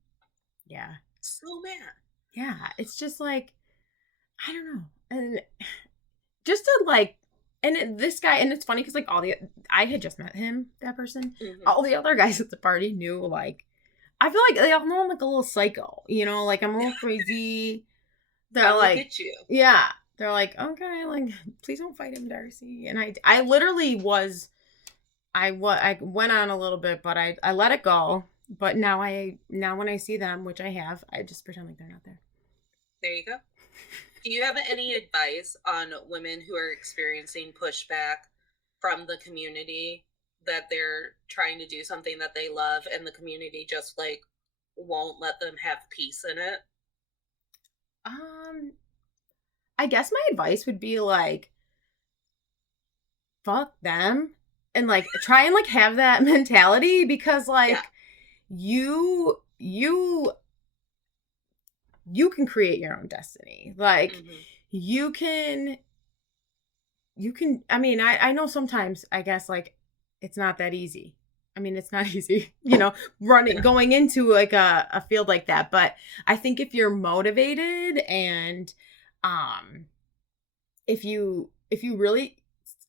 Yeah. So mad. Yeah. It's just like, I don't know. And just to like, and this guy, and it's funny because like I had just met him, that person. Mm-hmm. All the other guys at the party knew, like, I feel like they all know I'm like a little psycho, you know, like I'm a little crazy. They're like, look at you. Yeah. They're like, okay, like, please don't fight him, Darcie. And I literally was, I went on a little bit, but I let it go. But now when I see them, which I have, I just pretend like they're not there. There you go. Do you have any advice on women who are experiencing pushback from the community that they're trying to do something that they love and the community just like won't let them have peace in it? I guess my advice would be like, fuck them. And like try and like have that mentality because like you can create your own destiny. Like you can I mean, I know sometimes I guess like it's not that easy. I mean, it's not easy, you know, going into like a field like that. But I think if you're motivated and if you really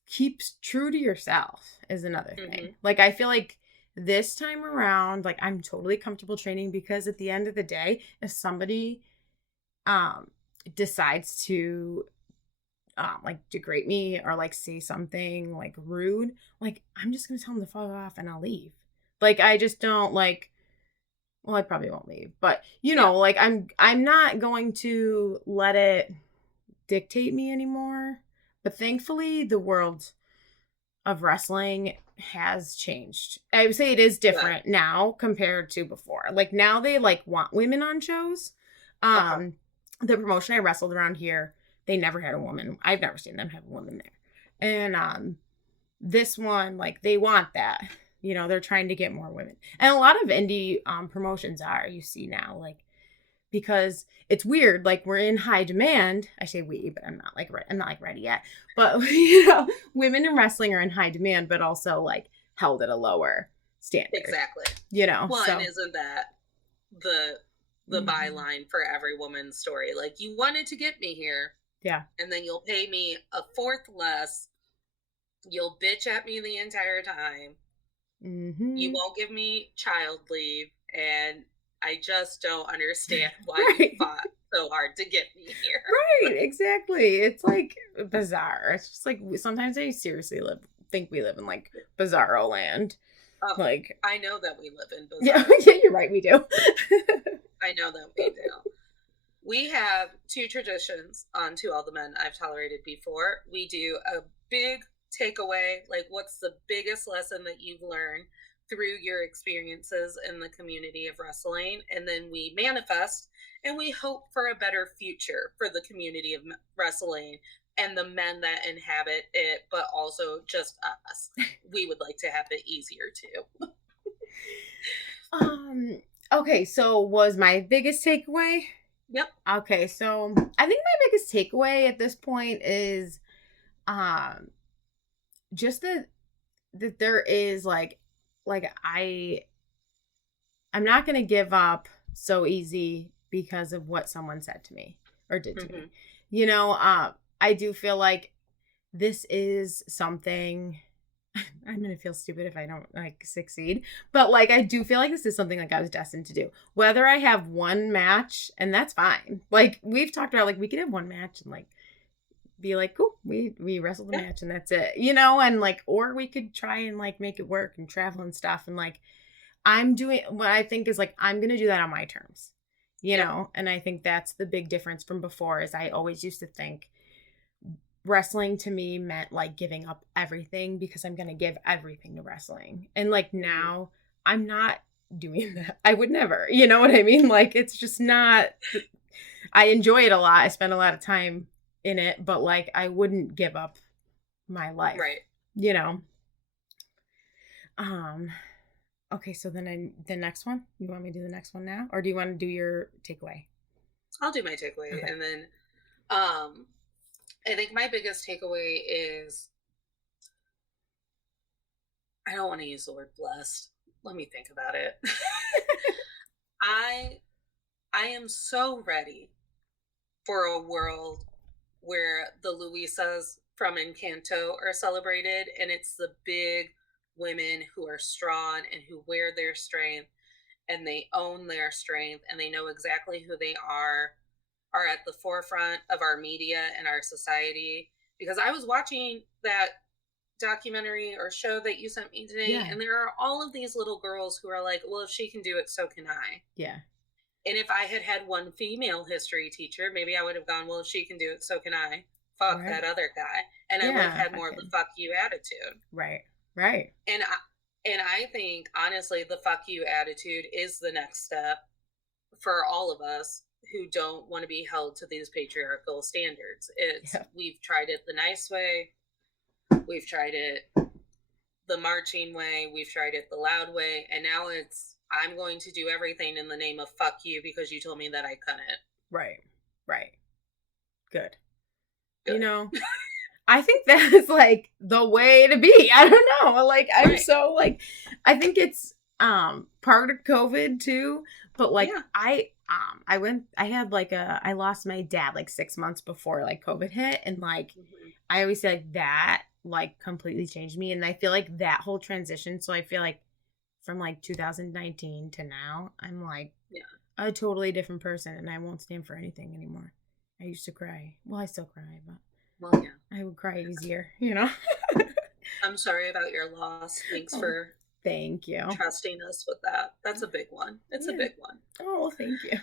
keep true to yourself is another thing. Like, I feel like this time around, like, I'm totally comfortable training because at the end of the day, if somebody decides to like degrade me or like say something like rude, like I'm just gonna tell them to fuck off and I'll leave. Like, I just don't like, well, I probably won't leave, but you know, like I'm not going to let it dictate me anymore. But thankfully the world of wrestling has changed. I would say it is different now compared to before. Like now they like want women on shows. The promotion I wrestled around here, they never had a woman. I've never seen them have a woman there. And this one, like, they want that. You know, they're trying to get more women. And a lot of indie promotions are, you see now, like, because it's weird, like we're in high demand. I say we, but I'm not like ready yet. But you know, women in wrestling are in high demand, but also like held at a lower standard. Exactly. You know, well, so. And isn't that the byline for every woman's story? Like, you wanted to get me here, yeah, and then you'll pay me a fourth less. You'll bitch at me the entire time. You won't give me child leave, and I just don't understand why you fought so hard to get me here. Right, exactly. It's like bizarre. It's just like sometimes I seriously think we live in like bizarro land. Oh, like I know that we live in bizarro. Yeah, yeah, you're right. We do. I know that we do. We have 2 traditions on To All the Men I've Tolerated Before. We do a big takeaway, like what's the biggest lesson that you've learned through your experiences in the community of wrestling, and then we manifest and we hope for a better future for the community of wrestling and the men that inhabit it, but also just us. We would like to have it easier too. Okay, so was my biggest takeaway? Yep. Okay, so I think my biggest takeaway at this point is just that there is like I'm not going to give up so easy because of what someone said to me or did to me. You know, I do feel like this is something I'm going to feel stupid if I don't like succeed, but like I do feel like this is something like I was destined to do. Whether I have one match, and that's fine. Like we've talked about, like we could have one match and like be like, cool, we wrestled the match and that's it, you know, and like, or we could try and like make it work and travel and stuff. And like, I'm doing what I think is like, I'm going to do that on my terms, you know? And I think that's the big difference from before is I always used to think wrestling to me meant like giving up everything because I'm going to give everything to wrestling. And like now I'm not doing that. I would never, you know what I mean? Like, it's just not, I enjoy it a lot. I spend a lot of time in it, but like I wouldn't give up my life, right? You know. Okay, so then the next one, you want me to do the next one now, or do you want to do your takeaway? I'll do my takeaway. Okay. And then I think my biggest takeaway is, I don't want to use the word blessed. Let me think about it. I am so ready for a world where the Luisas from Encanto are celebrated, and it's the big women who are strong and who wear their strength and they own their strength and they know exactly who they are at the forefront of our media and our society. Because I was watching that documentary or show that you sent me today, and there are all of these little girls who are like, well, if she can do it, so can I. Yeah. And if I had had one female history teacher, maybe I would have gone, well, if she can do it, so can I. Fuck that other guy. And I would have had more of the fuck you attitude. Right. And I think, honestly, the fuck you attitude is the next step for all of us who don't want to be held to these patriarchal standards. We've tried it the nice way. We've tried it the marching way. We've tried it the loud way. And now it's, I'm going to do everything in the name of fuck you because you told me that I couldn't. Right. Good. You know, I think that's like the way to be. I don't know. Like, I'm so like, I think it's part of COVID too. But like, I lost my dad like 6 months before like COVID hit. And like, I always say like that like completely changed me. And I feel like that whole transition. So I feel like from like 2019 to now, I'm like a totally different person and I won't stand for anything anymore. I used to cry. Well, I still cry, but I would cry easier, you know? I'm sorry about your loss. Thank you. Trusting us with that. That's a big one. It's a big one. Oh, thank you.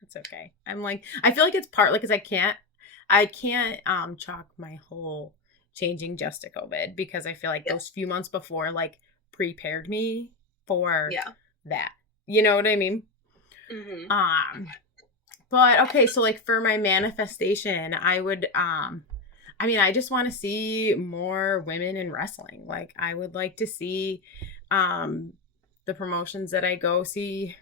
It's okay. I'm like, I feel like it's partly because I can't chalk my whole changing just to COVID because I feel like those few months before like prepared me for that. You know what I mean? Mm-hmm. But okay, so like for my manifestation, I would I just want to see more women in wrestling. Like I would like to see The promotions that I go see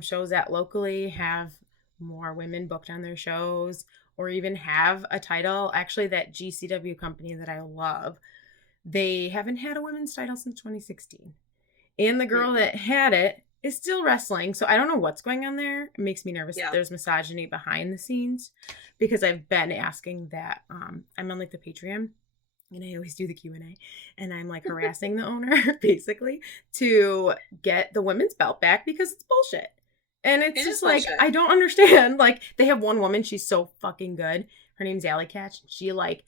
shows at locally have more women booked on their shows, or even have a title. Actually, that GCW company that I love, they haven't had a women's title since 2016. And the girl that had it is still wrestling. So I don't know what's going on there. It makes me nervous that there's misogyny behind the scenes, because I've been asking that. I'm on like the Patreon, and I always do the Q&A, and I'm like harassing the owner basically to get the women's belt back, because it's bullshit. And it's just like, bullshit. I don't understand. Like, they have one woman, she's so fucking good. Her name's Allie Catch. She like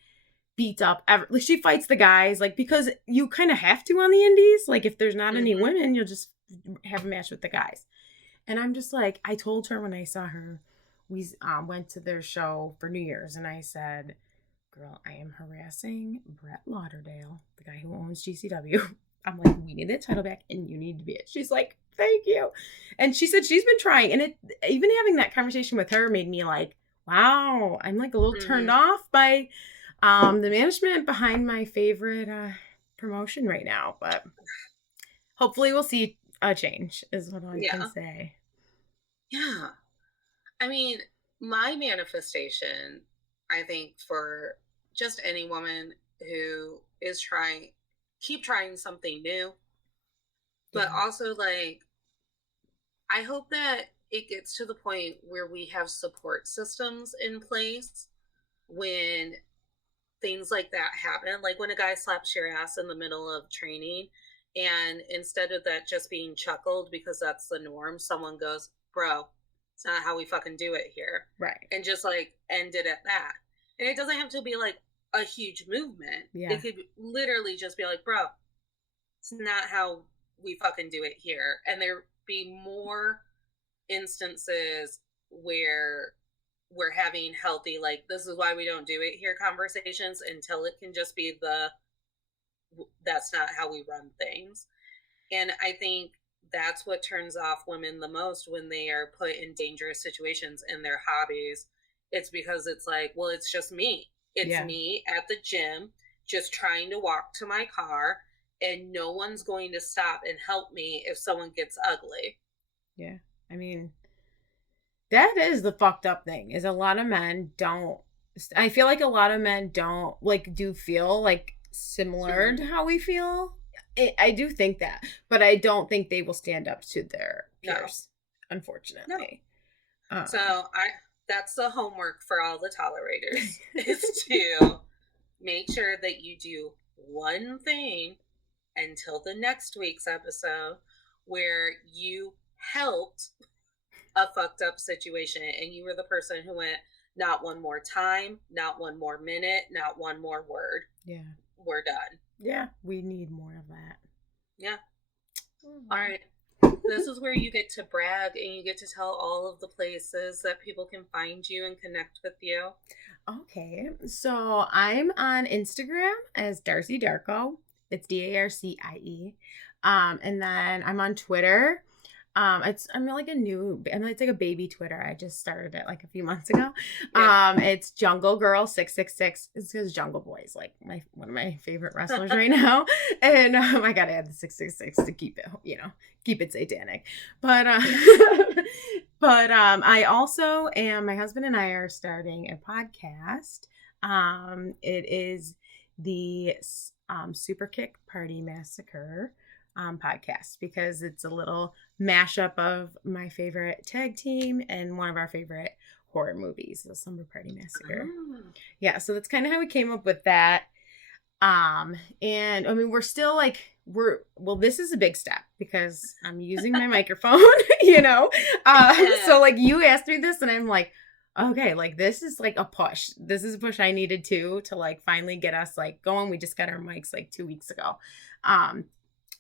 beats up like, she fights the guys, like, because you kind of have to on the indies. Like, if there's not any women, you'll just have a match with the guys. And I'm just like, I told her when I saw her, we went to their show for New Year's, and I said, girl, I am harassing Brett Lauderdale, the guy who owns GCW. I'm like, we need that title back, and you need to be it. She's like, thank you. And she said she's been trying, and it, even having that conversation with her made me like, wow, I'm like a little turned off by the management behind my favorite promotion right now. But hopefully we'll see a change, is what I can say. Yeah. I mean, my manifestation, I think, for just any woman who is keep trying something new, but also, like, I hope that it gets to the point where we have support systems in place when things like that happen. Like when a guy slaps your ass in the middle of training, and instead of that just being chuckled because that's the norm, someone goes, bro, it's not how we fucking do it here. Right. And just like end it at that. And it doesn't have to be like a huge movement. Yeah. It could literally just be like, bro, it's not how we fucking do it here. And there be more instances where we're having healthy, like, this is why we don't do it here conversations, until it can just be that's not how we run things. And I think that's what turns off women the most when they are put in dangerous situations in their hobbies. It's because it's like, well, it's just me. It's me at the gym just trying to walk to my car, and no one's going to stop and help me if someone gets ugly. Yeah. I mean, that is the fucked up thing, is a lot of men don't, I feel like a lot of men don't, like, do feel like similar to how we feel. I do think that, but I don't think they will stand up to their peers, unfortunately. No. So that's the homework for all the tolerators, is to make sure that you do one thing until the next week's episode where you helped a fucked up situation, and you were the person who went, not one more time, not one more minute, not one more word. Yeah. We're done. Yeah, we need more of that. Yeah. All right. This is where you get to brag, and you get to tell all of the places that people can find you and connect with you. Okay. So I'm on Instagram as Darcie Darko. It's DARCIE. And then I'm on Twitter. It's like a baby Twitter. I just started it like a few months ago. It's Jungle Girl 666. It's because Jungle Boy is like one of my favorite wrestlers right now, and I gotta add the 666 to keep it satanic. But I also am. My husband and I are starting a podcast. It is the Super Kick Party Massacre podcast, because it's a little mashup of my favorite tag team and one of our favorite horror movies, The Slumber Party Massacre. Yeah, so that's kind of how we came up with that. And I mean, we're still like, this is a big step because I'm using my microphone, so like you asked me this and I'm like, okay, like this is like a push. This is a push I needed to like finally get us like going. We just got our mics like 2 weeks ago.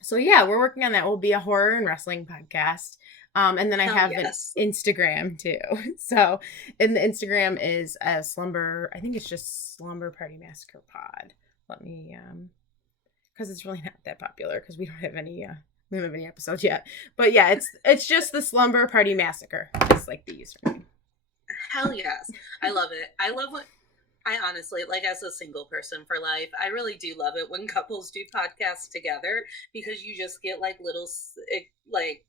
So yeah, we're working on that. We'll be a horror and wrestling podcast. And then I have an Instagram too. So, and the Instagram is I think it's just Slumber Party Massacre Pod. Let me, because it's really not that popular because we don't have any episodes yet. But yeah, it's just the Slumber Party Massacre. It's like the username. Hell yes. I love it. I honestly, like, as a single person for life, I really do love it when couples do podcasts together, because you just get like little like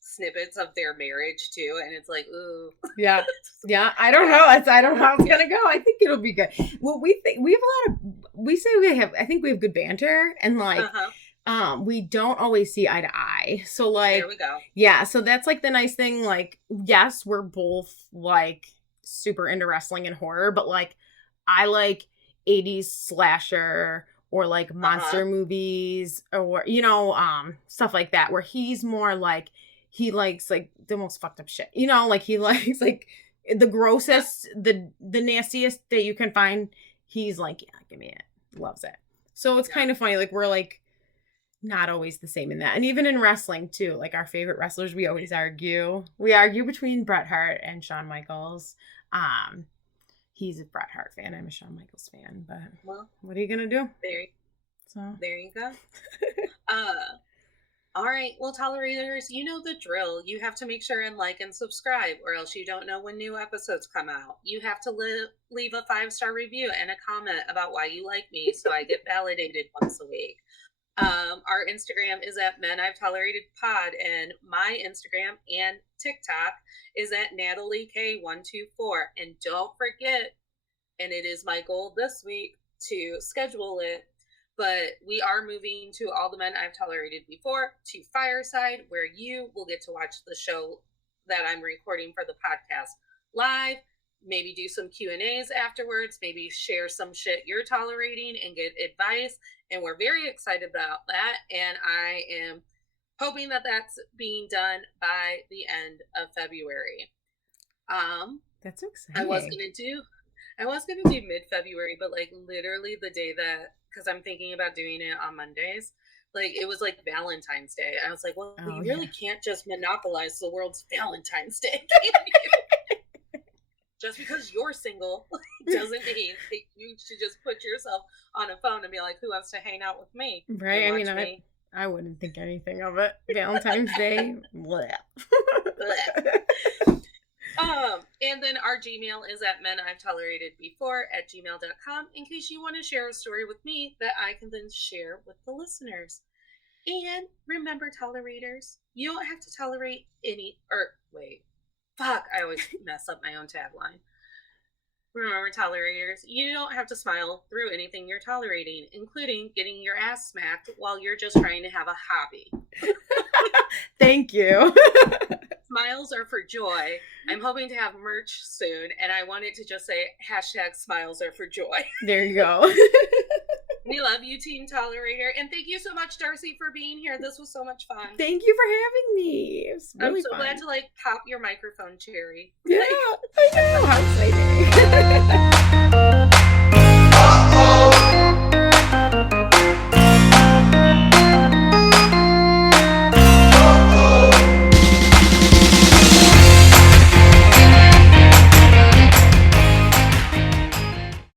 snippets of their marriage too, and it's like, ooh. Yeah. Yeah. I don't know. I don't know how it's gonna go. I think it'll be good. Well, we think we have a lot of, we say I think we have good banter, and like we don't always see eye to eye. So like, there we go. Yeah, so that's like the nice thing. Like, yes, we're both like super into wrestling and horror, but like I like 80s slasher or like monster movies, or stuff like that, where he's more like, he likes like the most fucked up shit. Like he likes like the grossest, the nastiest that you can find. He's like, yeah, give me it. Loves it. So it's kind of funny. Like, we're like not always the same in that. And even in wrestling too, like our favorite wrestlers, we always argue. We argue between Bret Hart and Shawn Michaels. He's a Bret Hart fan. I'm a Shawn Michaels fan. But well, what are you gonna do? There you go. All right, well, tolerators, you know the drill. You have to make sure and like and subscribe, or else you don't know when new episodes come out. You have to leave a 5-star review and a comment about why you like me, so I get validated once a week. Our Instagram is at Men I've Tolerated Pod, and my Instagram and TikTok is at Natalie K124. And don't forget, and it is my goal this week to schedule it, but we are moving to All the Men I've Tolerated Before to Fireside, where you will get to watch the show that I'm recording for the podcast live, maybe do some Q&As afterwards, maybe share some shit you're tolerating and get advice. And we're very excited about that. And I am hoping that that's being done by the end of February. That's exciting. I was gonna do mid-February, but like literally the day that, because I'm thinking about doing it on Mondays, like it was like Valentine's Day. I was like, well, you really can't just monopolize the world's Valentine's Day. Just because you're single doesn't mean that you should just put yourself on a phone and be like, who wants to hang out with me? Right. I mean, I wouldn't think anything of it. Valentine's Day. Blech. And then our Gmail is at menI'veToleratedBefore@gmail.com, in case you want to share a story with me that I can then share with the listeners. And remember, tolerators, you don't have to tolerate I always mess up my own tagline. Remember, tolerators, you don't have to smile through anything you're tolerating, including getting your ass smacked while you're just trying to have a hobby. Thank you. Smiles are for joy. I'm hoping to have merch soon, and I want it to just say #smiles are for joy. There you go. We love you, Team Tolerator, and thank you so much, Darcie, for being here. This was so much fun. Thank you for having me. It was really I'm so fun. glad to pop your microphone cherry. Yeah, I know. How exciting.